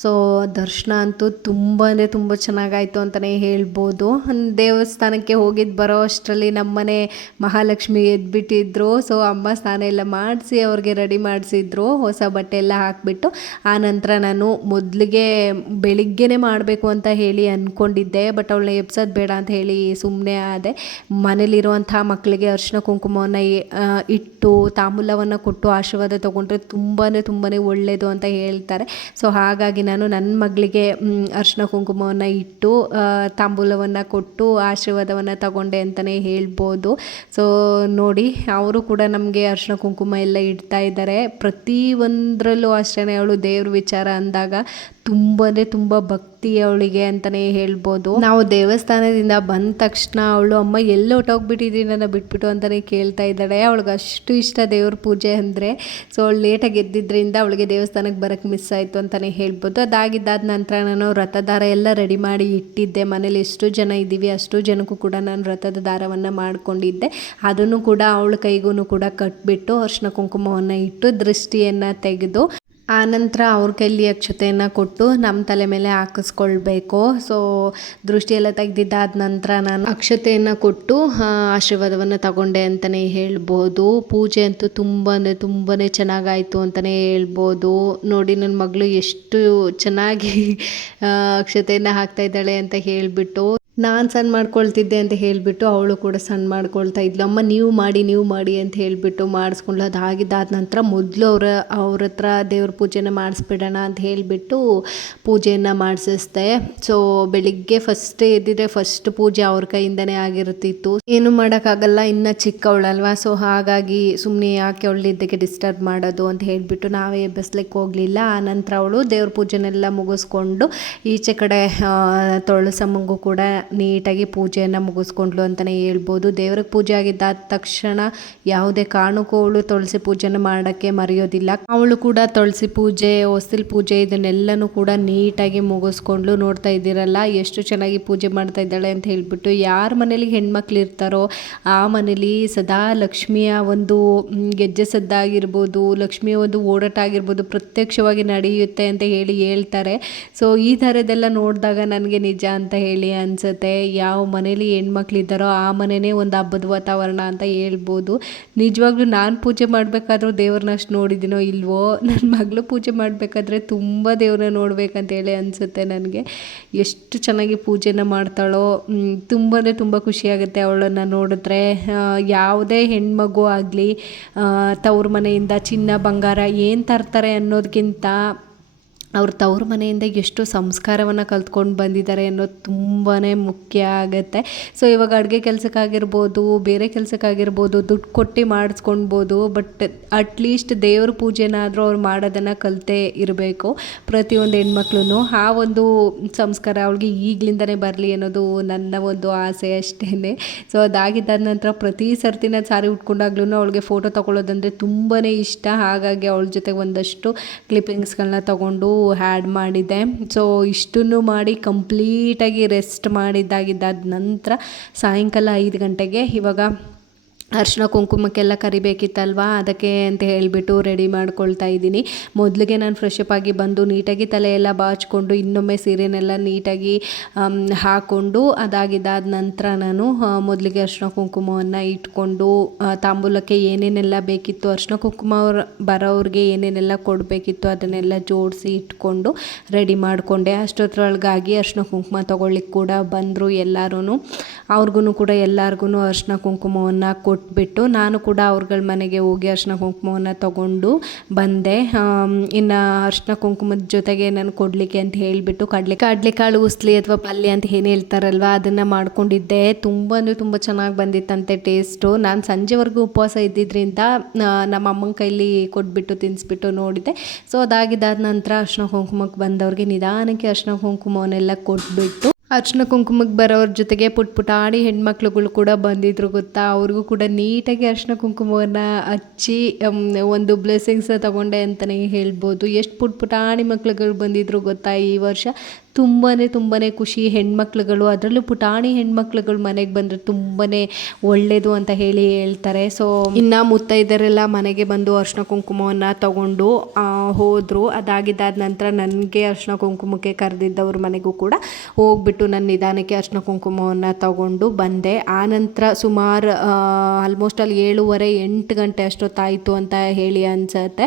ಸೊ ದರ್ಶನ ಅಂತೂ ತುಂಬ ಚೆನ್ನಾಗಾಯಿತು ಅಂತಲೇ ಹೇಳ್ಬೋದು. ದೇವಸ್ಥಾನಕ್ಕೆ ಹೋಗಿದ್ದು ಬರೋ ಅಷ್ಟರಲ್ಲಿ ನಮ್ಮನೆ ಮಹಾಲಕ್ಷ್ಮಿ ಎದ್ಬಿಟ್ಟಿದ್ರು. ಸೊ ಅಮ್ಮ ಸ್ನಾನ ಎಲ್ಲ ಮಾಡಿಸಿ ಅವ್ರಿಗೆ ರೆಡಿ ಮಾಡಿಸಿದ್ರು, ಹೊಸ ಬಟ್ಟೆ ಎಲ್ಲ ಹಾಕಿಬಿಟ್ಟು. ಆನಂತರ ನಾನು ಮೊದಲಿಗೆ ಬೆಳಿಗ್ಗೆನೇ ಮಾಡಬೇಕು ಅಂತ ಹೇಳಿ ಅಂದ್ಕೊಂಡಿದ್ದೆ, ಬಟ್ ಅವಳನ್ನ ಎಬ್ಸೋದು ಬೇಡ ಅಂತ ಹೇಳಿ ಸುಮ್ಮನೆ ಆದೆ. ಮನೇಲಿರುವಂಥ ಮಕ್ಕಳಿಗೆ ಅರಿಶಿನ ಕುಂಕುಮವನ್ನು ಇಟ್ಟು ತಾಂಬೂಲವನ್ನು ಕೊಟ್ಟು ಆಶೀರ್ವಾದ ತೊಗೊಂಡ್ರೆ ತುಂಬಾ ಒಳ್ಳೆಯದು ಅಂತ ಹೇಳ್ತಾರೆ. ಸೊ ಹಾಗಾಗಿ ನಾನು ನನ್ನ ಮಗಳಿಗೆ ಅರಿಶಿನ ಕುಂಕುಮವನ್ನು ಇಟ್ಟು ತಾಂಬೂಲವನ್ನು ಕೊಟ್ಟು ಆಶೀರ್ವಾದವನ್ನು ತಗೊಂಡೆ ಅಂತಲೇ ಹೇಳ್ಬೋದು. ಸೊ ನೋಡಿ, ಅವರು ಕೂಡ ನಮಗೆ ಅರಿಶಿನ ಕುಂಕುಮ ಎಲ್ಲ ಇಡ್ತಾ ಇದ್ದಾರೆ. ಪ್ರತಿಯೊಂದರಲ್ಲೂ ಅಷ್ಟೇ ಅವಳು ದೇವ್ರ ವಿಚಾರ ಅಂದಾಗ ತುಂಬ ಭಕ್ತಿ ಅವಳಿಗೆ ಅಂತಲೇ ಹೇಳ್ಬೋದು. ನಾವು ದೇವಸ್ಥಾನದಿಂದ ಬಂದ ತಕ್ಷಣ ಅವಳು ಅಮ್ಮ ಎಲ್ಲಿ ಹೊಟ್ಟೋಗ್ಬಿಟ್ಟಿದ್ದೀನಿ ನನ್ನ ಬಿಟ್ಬಿಟ್ಟು ಅಂತಲೇ ಕೇಳ್ತಾ ಇದ್ದಾಳೆ. ಅವಳಿಗೆ ಅಷ್ಟು ಇಷ್ಟ ದೇವ್ರ ಪೂಜೆ ಅಂದರೆ. ಸೊ ಅವಳು ಲೇಟಾಗಿ ಎದ್ದಿದ್ದರಿಂದ ಅವಳಿಗೆ ದೇವಸ್ಥಾನಕ್ಕೆ ಬರೋಕ್ಕೆ ಮಿಸ್ ಆಯಿತು ಅಂತಲೇ ಹೇಳ್ಬೋದು. ಅದಾಗಿದ್ದಾದ ನಂತರ ನಾನು ವ್ರತದಾರ ಎಲ್ಲ ರೆಡಿ ಮಾಡಿ ಇಟ್ಟಿದ್ದೆ. ಮನೇಲಿ ಎಷ್ಟು ಜನ ಇದ್ದೀವಿ ಅಷ್ಟು ಜನಕ್ಕೂ ಕೂಡ ನಾನು ವ್ರತದ ದಾರವನ್ನು ಮಾಡ್ಕೊಂಡಿದ್ದೆ. ಅದನ್ನು ಕೂಡ ಅವಳ ಕೈಗೂ ಕೂಡ ಕಟ್ಬಿಟ್ಟು ಅರಿಶಿನ ಕುಂಕುಮವನ್ನು ಇಟ್ಟು ದೃಷ್ಟಿಯನ್ನು ತೆಗೆದು ಆನಂತರ ಅವ್ರ ಕೈಲಿ ಅಕ್ಷತೆಯನ್ನು ಕೊಟ್ಟು ನಮ್ಮ ತಲೆ ಮೇಲೆ ಹಾಕಿಸ್ಕೊಳ್ಬೇಕು. ಸೊ ದೃಷ್ಟಿಯೆಲ್ಲ ತೆಗೆದಿದ್ದಾದ ನಂತರ ನಾನು ಅಕ್ಷತೆಯನ್ನು ಕೊಟ್ಟು ಆಶೀರ್ವಾದವನ್ನು ತಗೊಂಡೆ ಅಂತಲೇ ಹೇಳ್ಬೋದು. ಪೂಜೆ ಅಂತೂ ತುಂಬಾ ಚೆನ್ನಾಗಾಯಿತು ಅಂತಲೇ ಹೇಳ್ಬೋದು. ನೋಡಿ ನನ್ನ ಮಗಳು ಎಷ್ಟು ಚೆನ್ನಾಗಿ ಅಕ್ಷತೆಯನ್ನು ಹಾಕ್ತಾ ಇದ್ದಾಳೆ ಅಂತ ಹೇಳಿಬಿಟ್ಟು. ನಾನು ಸಣ್ಣ ಮಾಡ್ಕೊಳ್ತಿದ್ದೆ ಅಂತ ಹೇಳಿಬಿಟ್ಟು ಅವಳು ಕೂಡ ಸಣ್ಣ ಮಾಡ್ಕೊಳ್ತಾ ಇದ್ಲು. ಅಮ್ಮ ನೀವು ಮಾಡಿ ಅಂತ ಹೇಳಿಬಿಟ್ಟು ಮಾಡಿಸ್ಕೊಂಡ್ಲು. ಅದಾಗಿದ್ದಾದ ನಂತರ ಮೊದಲು ಅವ್ರ ಹತ್ರ ದೇವ್ರ ಪೂಜೆನ ಮಾಡಿಸ್ಬಿಡೋಣ ಅಂತ ಹೇಳಿಬಿಟ್ಟು ಪೂಜೆಯನ್ನು ಮಾಡಿಸಿಸ್ದೆ. ಸೊ ಬೆಳಿಗ್ಗೆ ಫಸ್ಟ್ ಎದ್ದಿದ್ರೆ ಫಸ್ಟ್ ಪೂಜೆ ಅವ್ರ ಕೈಯಿಂದನೇ ಆಗಿರ್ತಿತ್ತು. ಏನು ಮಾಡೋಕ್ಕಾಗಲ್ಲ, ಇನ್ನು ಚಿಕ್ಕವಳಲ್ವಾ. ಸೊ ಹಾಗಾಗಿ ಸುಮ್ಮನೆ ಯಾಕೆ ಅವಳಿದ್ದಕ್ಕೆ ಡಿಸ್ಟರ್ಬ್ ಮಾಡೋದು ಅಂತ ಹೇಳಿಬಿಟ್ಟು ನಾವೇ ಎಬ್ಬಿಸ್ಲಿಕ್ಕೆ ಹೋಗಲಿಲ್ಲ. ಆನಂತರ ಅವಳು ದೇವ್ರ ಪೂಜೆನೆಲ್ಲ ಮುಗಿಸ್ಕೊಂಡು ಈಚೆ ಕಡೆ ತೊಳಸಮ್ಮಂಗೂ ಕೂಡ ನೀಟಾಗಿ ಪೂಜೆಯನ್ನು ಮುಗಿಸ್ಕೊಂಡ್ಲು ಅಂತಲೇ ಹೇಳ್ಬೋದು. ದೇವ್ರಿಗೆ ಪೂಜೆ ಆಗಿದ್ದಾದ ತಕ್ಷಣ ಯಾವುದೇ ಕಾರಣಕ್ಕೂ ಅವಳು ತುಳಸಿ ಪೂಜೆನ ಮಾಡೋಕ್ಕೆ ಮರೆಯೋದಿಲ್ಲ. ಅವಳು ಕೂಡ ತುಳಸಿ ಪೂಜೆ, ಹೊಸ್ತಿಲ್ ಪೂಜೆ ಇದನ್ನೆಲ್ಲನೂ ಕೂಡ ನೀಟಾಗಿ ಮುಗಿಸ್ಕೊಂಡ್ಲು. ನೋಡ್ತಾ ಇದ್ದೀರಲ್ಲ ಎಷ್ಟು ಚೆನ್ನಾಗಿ ಪೂಜೆ ಮಾಡ್ತಾ ಇದ್ದಾಳೆ ಅಂತ ಹೇಳ್ಬಿಟ್ಟು. ಯಾರ ಮನೇಲಿ ಹೆಣ್ಮಕ್ಳು ಇರ್ತಾರೋ ಆ ಮನೇಲಿ ಸದಾ ಲಕ್ಷ್ಮಿಯ ಒಂದು ಗೆಜ್ಜೆ ಸದ್ದಾಗಿರ್ಬೋದು, ಲಕ್ಷ್ಮಿಯ ಒಂದು ಓಡಾಟ ಆಗಿರ್ಬೋದು ಪ್ರತ್ಯಕ್ಷವಾಗಿ ನಡೆಯುತ್ತೆ ಅಂತ ಹೇಳ್ತಾರೆ. ಸೊ ಈ ಥರದ್ದೆಲ್ಲ ನೋಡಿದಾಗ ನನಗೆ ನಿಜ ಅಂತ ಹೇಳಿ ಅನ್ಸುತ್ತೆ. ಯಾವ ಮನೇಲಿ ಹೆಣ್ಮಕ್ಳಿದ್ದಾರೋ ಆ ಮನೆಯೇ ಒಂದು ಹಬ್ಬದ ವಾತಾವರಣ ಅಂತ ಹೇಳ್ಬೋದು. ನಿಜವಾಗ್ಲೂ ನಾನು ಪೂಜೆ ಮಾಡಬೇಕಾದ್ರೂ ದೇವ್ರನ್ನ ಅಷ್ಟು ನೋಡಿದ್ದೀನೋ ಇಲ್ವೋ, ನನ್ನ ಮಗಳು ಪೂಜೆ ಮಾಡಬೇಕಾದ್ರೆ ತುಂಬ ದೇವ್ರನ್ನ ನೋಡ್ಬೇಕಂತ ಹೇಳಿ ಅನಿಸುತ್ತೆ ನನಗೆ. ಎಷ್ಟು ಚೆನ್ನಾಗಿ ಪೂಜೆನ ಮಾಡ್ತಾಳೋ, ತುಂಬ ಖುಷಿಯಾಗುತ್ತೆ ಅವಳನ್ನು ನೋಡಿದ್ರೆ. ಯಾವುದೇ ಹೆಣ್ಮಗು ಆಗಲಿ ತವ್ರ ಮನೆಯಿಂದ ಚಿನ್ನ ಬಂಗಾರ ಏನು ತರ್ತಾರೆ ಅನ್ನೋದಕ್ಕಿಂತ ಅವ್ರ ತವ್ರ ಮನೆಯಿಂದ ಎಷ್ಟು ಸಂಸ್ಕಾರವನ್ನು ಕಲ್ತ್ಕೊಂಡು ಬಂದಿದ್ದಾರೆ ಅನ್ನೋದು ತುಂಬಾ ಮುಖ್ಯ ಆಗುತ್ತೆ. ಸೊ ಇವಾಗ ಅಡುಗೆ ಕೆಲಸಕ್ಕಾಗಿರ್ಬೋದು, ಬೇರೆ ಕೆಲಸಕ್ಕಾಗಿರ್ಬೋದು ದುಡ್ಡು ಕೊಟ್ಟು ಮಾಡಿಸ್ಕೊಳ್ಬೋದು. ಬಟ್ ಅಟ್ಲೀಸ್ಟ್ ದೇವ್ರ ಪೂಜೆನಾದರೂ ಅವ್ರು ಮಾಡೋದನ್ನು ಕಲಿತೇ ಇರಬೇಕು ಪ್ರತಿಯೊಂದು ಹೆಣ್ಮಕ್ಳು. ಆ ಒಂದು ಸಂಸ್ಕಾರ ಅವಳಿಗೆ ಈಗಲಿಂದನೇ ಬರಲಿ ಅನ್ನೋದು ನನ್ನ ಒಂದು ಆಸೆ ಅಷ್ಟೇ. ಸೊ ಅದಾಗಿದ್ದಾದ ನಂತರ ಪ್ರತಿ ಸರ್ತಿ ನಾನು ಸಾರಿ ಉಟ್ಕೊಂಡಾಗ್ಲೂ ಅವಳಿಗೆ ಫೋಟೋ ತೊಗೊಳ್ಳೋದಂದರೆ ತುಂಬಾ ಇಷ್ಟ. ಹಾಗಾಗಿ ಅವಳ ಜೊತೆಗೆ ಒಂದಷ್ಟು ಕ್ಲಿಪ್ಪಿಂಗ್ಸ್ಗಳನ್ನ ತೊಗೊಂಡು ಆ್ಯಡ್ ಮಾಡಿದೆ. ಸೊ ಇಷ್ಟನ್ನು ಮಾಡಿ ಕಂಪ್ಲೀಟಾಗಿ ರೆಸ್ಟ್ ಮಾಡಿದ್ದಾಗಿದ್ದಾದ ನಂತರ ಸಾಯಂಕಾಲ 5 ಗಂಟೆಗೆ ಇವಾಗ ಅರಿಶಿನ ಕುಂಕುಮಕ್ಕೆಲ್ಲ ಕರಿಬೇಕಿತ್ತಲ್ವ, ಅದಕ್ಕೆ ಅಂತ ಹೇಳಿಬಿಟ್ಟು ರೆಡಿ ಮಾಡ್ಕೊಳ್ತಾ ಇದ್ದೀನಿ. ಮೊದಲಿಗೆ ನಾನು ಫ್ರೆಶ್ ಅಪ್ ಆಗಿ ಬಂದು ನೀಟಾಗಿ ತಲೆಯೆಲ್ಲ ಬಾಚಿಕೊಂಡು ಇನ್ನೊಮ್ಮೆ ಸೀರೆನೆಲ್ಲ ನೀಟಾಗಿ ಹಾಕ್ಕೊಂಡು ಅದಾಗಿದ್ದಾದ ನಂತರ ನಾನು ಮೊದಲಿಗೆ ಅರಿಶಿನ ಕುಂಕುಮವನ್ನು ಇಟ್ಕೊಂಡು ತಾಂಬೂಲಕ್ಕೆ ಏನೇನೆಲ್ಲ ಬೇಕಿತ್ತು, ಅರಿಶಿನ ಕುಂಕುಮ ಬರೋವ್ರಿಗೆ ಏನೇನೆಲ್ಲ ಕೊಡಬೇಕಿತ್ತು ಅದನ್ನೆಲ್ಲ ಜೋಡಿಸಿ ಇಟ್ಕೊಂಡು ರೆಡಿ ಮಾಡಿಕೊಂಡೆ. ಅಷ್ಟೊತ್ತರೊಳಗಾಗಿ ಅರಿಶಿನ ಕುಂಕುಮ ತೊಗೊಳ್ಳಿಕ್ಕೆ ಕೂಡ ಬಂದರು ಎಲ್ಲರೂ. ಅವ್ರಿಗೂ ಕೂಡ ಎಲ್ಲರಿಗೂ ಅರಿಶಿನ ಕುಂಕುಮವನ್ನು ಕೊಟ್ಬಿಟ್ಟು ನಾನು ಕೂಡ ಅವ್ರಗಳ ಮನೆಗೆ ಹೋಗಿ ಅರಿಶಿನ ಕುಂಕುಮವನ್ನು ತೊಗೊಂಡು ಬಂದೆ. ಇನ್ನು ಅರಿಶಿನ ಕುಂಕುಮದ ಜೊತೆಗೆ ನಾನು ಕೊಡಲಿಕ್ಕೆ ಅಂತ ಹೇಳಿಬಿಟ್ಟು ಕಡಲೆಕಾಳು ಉಸ್ಲಿ ಅಥವಾ ಪಲ್ಯ ಅಂತ ಏನು ಹೇಳ್ತಾರಲ್ವ ಅದನ್ನು ಮಾಡ್ಕೊಂಡಿದ್ದೆ. ತುಂಬ ಅಂದರೆ ತುಂಬ ಚೆನ್ನಾಗಿ ಬಂದಿತ್ತಂತೆ ಟೇಸ್ಟು. ನಾನು ಸಂಜೆವರೆಗೂ ಉಪವಾಸ ಇದ್ದಿದ್ದರಿಂದ ನಮ್ಮ ಅಮ್ಮನ ಕೈಲಿ ಕೊಟ್ಬಿಟ್ಟು ತಿನ್ನಿಸ್ಬಿಟ್ಟು ನೋಡಿದ್ದೆ. ಸೊ ಅದಾಗಿದ್ದಾದ ನಂತರ ಅರಿಶಿನ ಕುಂಕುಮಕ್ಕೆ ಬಂದವ್ರಿಗೆ ನಿಧಾನಕ್ಕೆ ಅರಿಶಿನ ಕುಂಕುಮವನ್ನೆಲ್ಲ ಕೊಟ್ಬಿಟ್ಟು ಅರಿಶಿನ ಕುಂಕುಮಕ್ಕೆ ಬರೋರ ಜೊತೆಗೆ ಪುಟಾಣಿ ಹೆಣ್ಮಕ್ಳುಗಳು ಕೂಡ ಬಂದಿದ್ರು ಗೊತ್ತಾ. ಅವ್ರಿಗೂ ಕೂಡ ನೀಟಾಗಿ ಅರಿಶಿನ ಕುಂಕುಮವನ್ನು ಹಚ್ಚಿ ಒಂದು ಬ್ಲೆಸ್ಸಿಂಗ್ಸ್ ತಗೊಂಡೆ ಅಂತಲೇ ಹೇಳ್ಬೋದು. ಎಷ್ಟು ಪುಟಾಣಿ ಮಕ್ಳುಗಳು ಬಂದಿದ್ರು ಗೊತ್ತಾ ಈ ವರ್ಷ. ತುಂಬಾ ಖುಷಿ. ಹೆಣ್ಮಕ್ಳುಗಳು, ಅದರಲ್ಲೂ ಪುಟಾಣಿ ಹೆಣ್ಮಕ್ಳುಗಳು ಮನೆಗೆ ಬಂದರೆ ತುಂಬಾ ಒಳ್ಳೆಯದು ಅಂತ ಹೇಳ್ತಾರೆ. ಸೊ ಇನ್ನು ಮುತ್ತೈದರೆಲ್ಲ ಮನೆಗೆ ಬಂದು ಅರಿಶಿನ ಕುಂಕುಮವನ್ನು ತಗೊಂಡು ಹೋದರು. ಅದಾಗಿದ್ದಾದ ನಂತರ ನನಗೆ ಅರಿಶಿನ ಕುಂಕುಮಕ್ಕೆ ಕರೆದಿದ್ದವ್ರ ಮನೆಗೂ ಕೂಡ ಹೋಗ್ಬಿಟ್ಟು ನಾನು ನಿಧಾನಕ್ಕೆ ಅರಿಶಿನ ಕುಂಕುಮವನ್ನು ತಗೊಂಡು ಬಂದೆ. ಆನಂತರ ಸುಮಾರು ಆಲ್ಮೋಸ್ಟ್ ಅಲ್ಲಿ 7:30-8 ಗಂಟೆ ಅಷ್ಟೊತ್ತಾಯಿತು ಅಂತ ಹೇಳಿ ಅನಿಸುತ್ತೆ.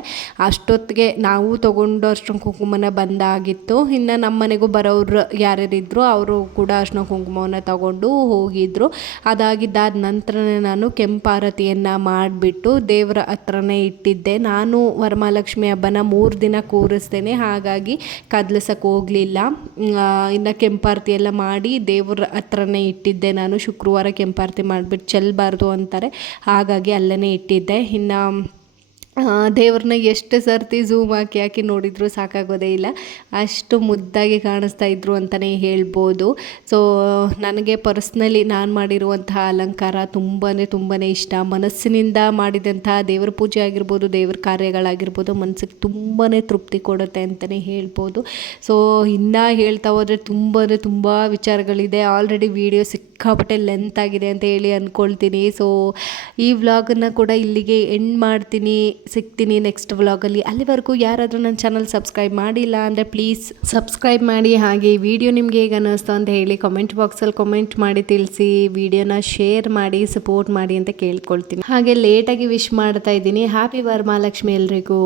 ಅಷ್ಟೊತ್ತಿಗೆ ನಾವು ತೊಗೊಂಡು ಅರಿಶಿನ ಕುಂಕುಮನ ಬಂದಾಗಿತ್ತು. ಇನ್ನು ನಮ್ಮ ಮನೆಗೂ ಬರೋರು ಯಾರ್ಯಾರಿದ್ರು ಅವರು ಕೂಡ ಅರಿಶಿನ ಕುಂಕುಮವನ್ನು ತಗೊಂಡು ಹೋಗಿದ್ರು. ಅದಾಗಿದ್ದಾದ ನಂತರನೇ ನಾನು ಕೆಂಪಾರತಿಯನ್ನು ಮಾಡಿಬಿಟ್ಟು ದೇವರ ಹತ್ರನೇ ಇಟ್ಟಿದ್ದೆ. ನಾನು ವರಮಹಾಲಕ್ಷ್ಮಿ ಹಬ್ಬನ 3 ದಿನ ಕೂರಿಸ್ತೇನೆ, ಹಾಗಾಗಿ ಕದಲಿಸಕ್ಕೆ ಹೋಗಲಿಲ್ಲ. ಇನ್ನು ಕೆಂಪಾರತಿ ಎಲ್ಲ ಮಾಡಿ ದೇವ್ರ ಹತ್ರನೇ ಇಟ್ಟಿದ್ದೆ ನಾನು. ಶುಕ್ರವಾರ ಕೆಂಪಾರತಿ ಮಾಡಿಬಿಟ್ಟು ಚೆಲ್ಲಬಾರ್ದು ಅಂತಾರೆ, ಹಾಗಾಗಿ ಅಲ್ಲೇ ಇಟ್ಟಿದ್ದೆ. ಇನ್ನು ದೇವ್ರನ್ನ ಎಷ್ಟು ಸರ್ತಿ ಝೂಮ್ ಹಾಕಿ ನೋಡಿದ್ರು ಸಾಕಾಗೋದೇ ಇಲ್ಲ, ಅಷ್ಟು ಮುದ್ದಾಗಿ ಕಾಣಿಸ್ತಾ ಇದ್ರು ಅಂತಲೇ ಹೇಳ್ಬೋದು. ಸೊ ನನಗೆ ಪರ್ಸ್ನಲಿ ನಾನು ಮಾಡಿರುವಂತಹ ಅಲಂಕಾರ ತುಂಬಾ ಇಷ್ಟ. ಮನಸ್ಸಿನಿಂದ ಮಾಡಿದಂತಹ ದೇವ್ರ ಪೂಜೆ ಆಗಿರ್ಬೋದು, ದೇವ್ರ ಕಾರ್ಯಗಳಾಗಿರ್ಬೋದು ಮನಸ್ಸಿಗೆ ತುಂಬಾ ತೃಪ್ತಿ ಕೊಡುತ್ತೆ ಅಂತಲೇ ಹೇಳ್ಬೋದು. ಸೊ ಇನ್ನೂ ಹೇಳ್ತಾ ಹೋದರೆ ತುಂಬ ವಿಚಾರಗಳಿದೆ. ಆಲ್ರೆಡಿ ವಿಡಿಯೋ ಸಿಕ್ಕಾಪಟ್ಟೆ ಲೆಂತ್ ಆಗಿದೆ ಅಂತ ಹೇಳಿ ಅಂದ್ಕೊಳ್ತೀನಿ. ಸೊ ಈ ವ್ಲಾಗನ್ನು ಕೂಡ ಇಲ್ಲಿಗೆ ಎಂಡ್ ಮಾಡ್ತೀನಿ. ಸಿಗ್ತೀನಿ ನೆಕ್ಸ್ಟ್ ವ್ಲಾಗಲ್ಲಿ. ಅಲ್ಲಿವರೆಗೂ ಯಾರಾದರೂ ನನ್ನ ಚಾನಲ್ ಸಬ್ಸ್ಕ್ರೈಬ್ ಮಾಡಿಲ್ಲ ಅಂದರೆ ಪ್ಲೀಸ್ ಸಬ್ಸ್ಕ್ರೈಬ್ ಮಾಡಿ. ಹಾಗೆ ಈ ವಿಡಿಯೋ ನಿಮಗೆ ಹೇಗೆ ಅನ್ನಿಸ್ತು ಅಂತ ಹೇಳಿ ಕಮೆಂಟ್ ಬಾಕ್ಸಲ್ಲಿ ಕಮೆಂಟ್ ಮಾಡಿ ತಿಳಿಸಿ. ವಿಡಿಯೋನ ಶೇರ್ ಮಾಡಿ, ಸಪೋರ್ಟ್ ಮಾಡಿ ಅಂತ ಕೇಳ್ಕೊಳ್ತೀನಿ. ಹಾಗೆ ಲೇಟಾಗಿ ವಿಶ್ ಮಾಡ್ತಾ ಇದ್ದೀನಿ. ಹ್ಯಾಪಿ ವರಮಹಾಲಕ್ಷ್ಮಿ ಎಲ್ರಿಗೂ.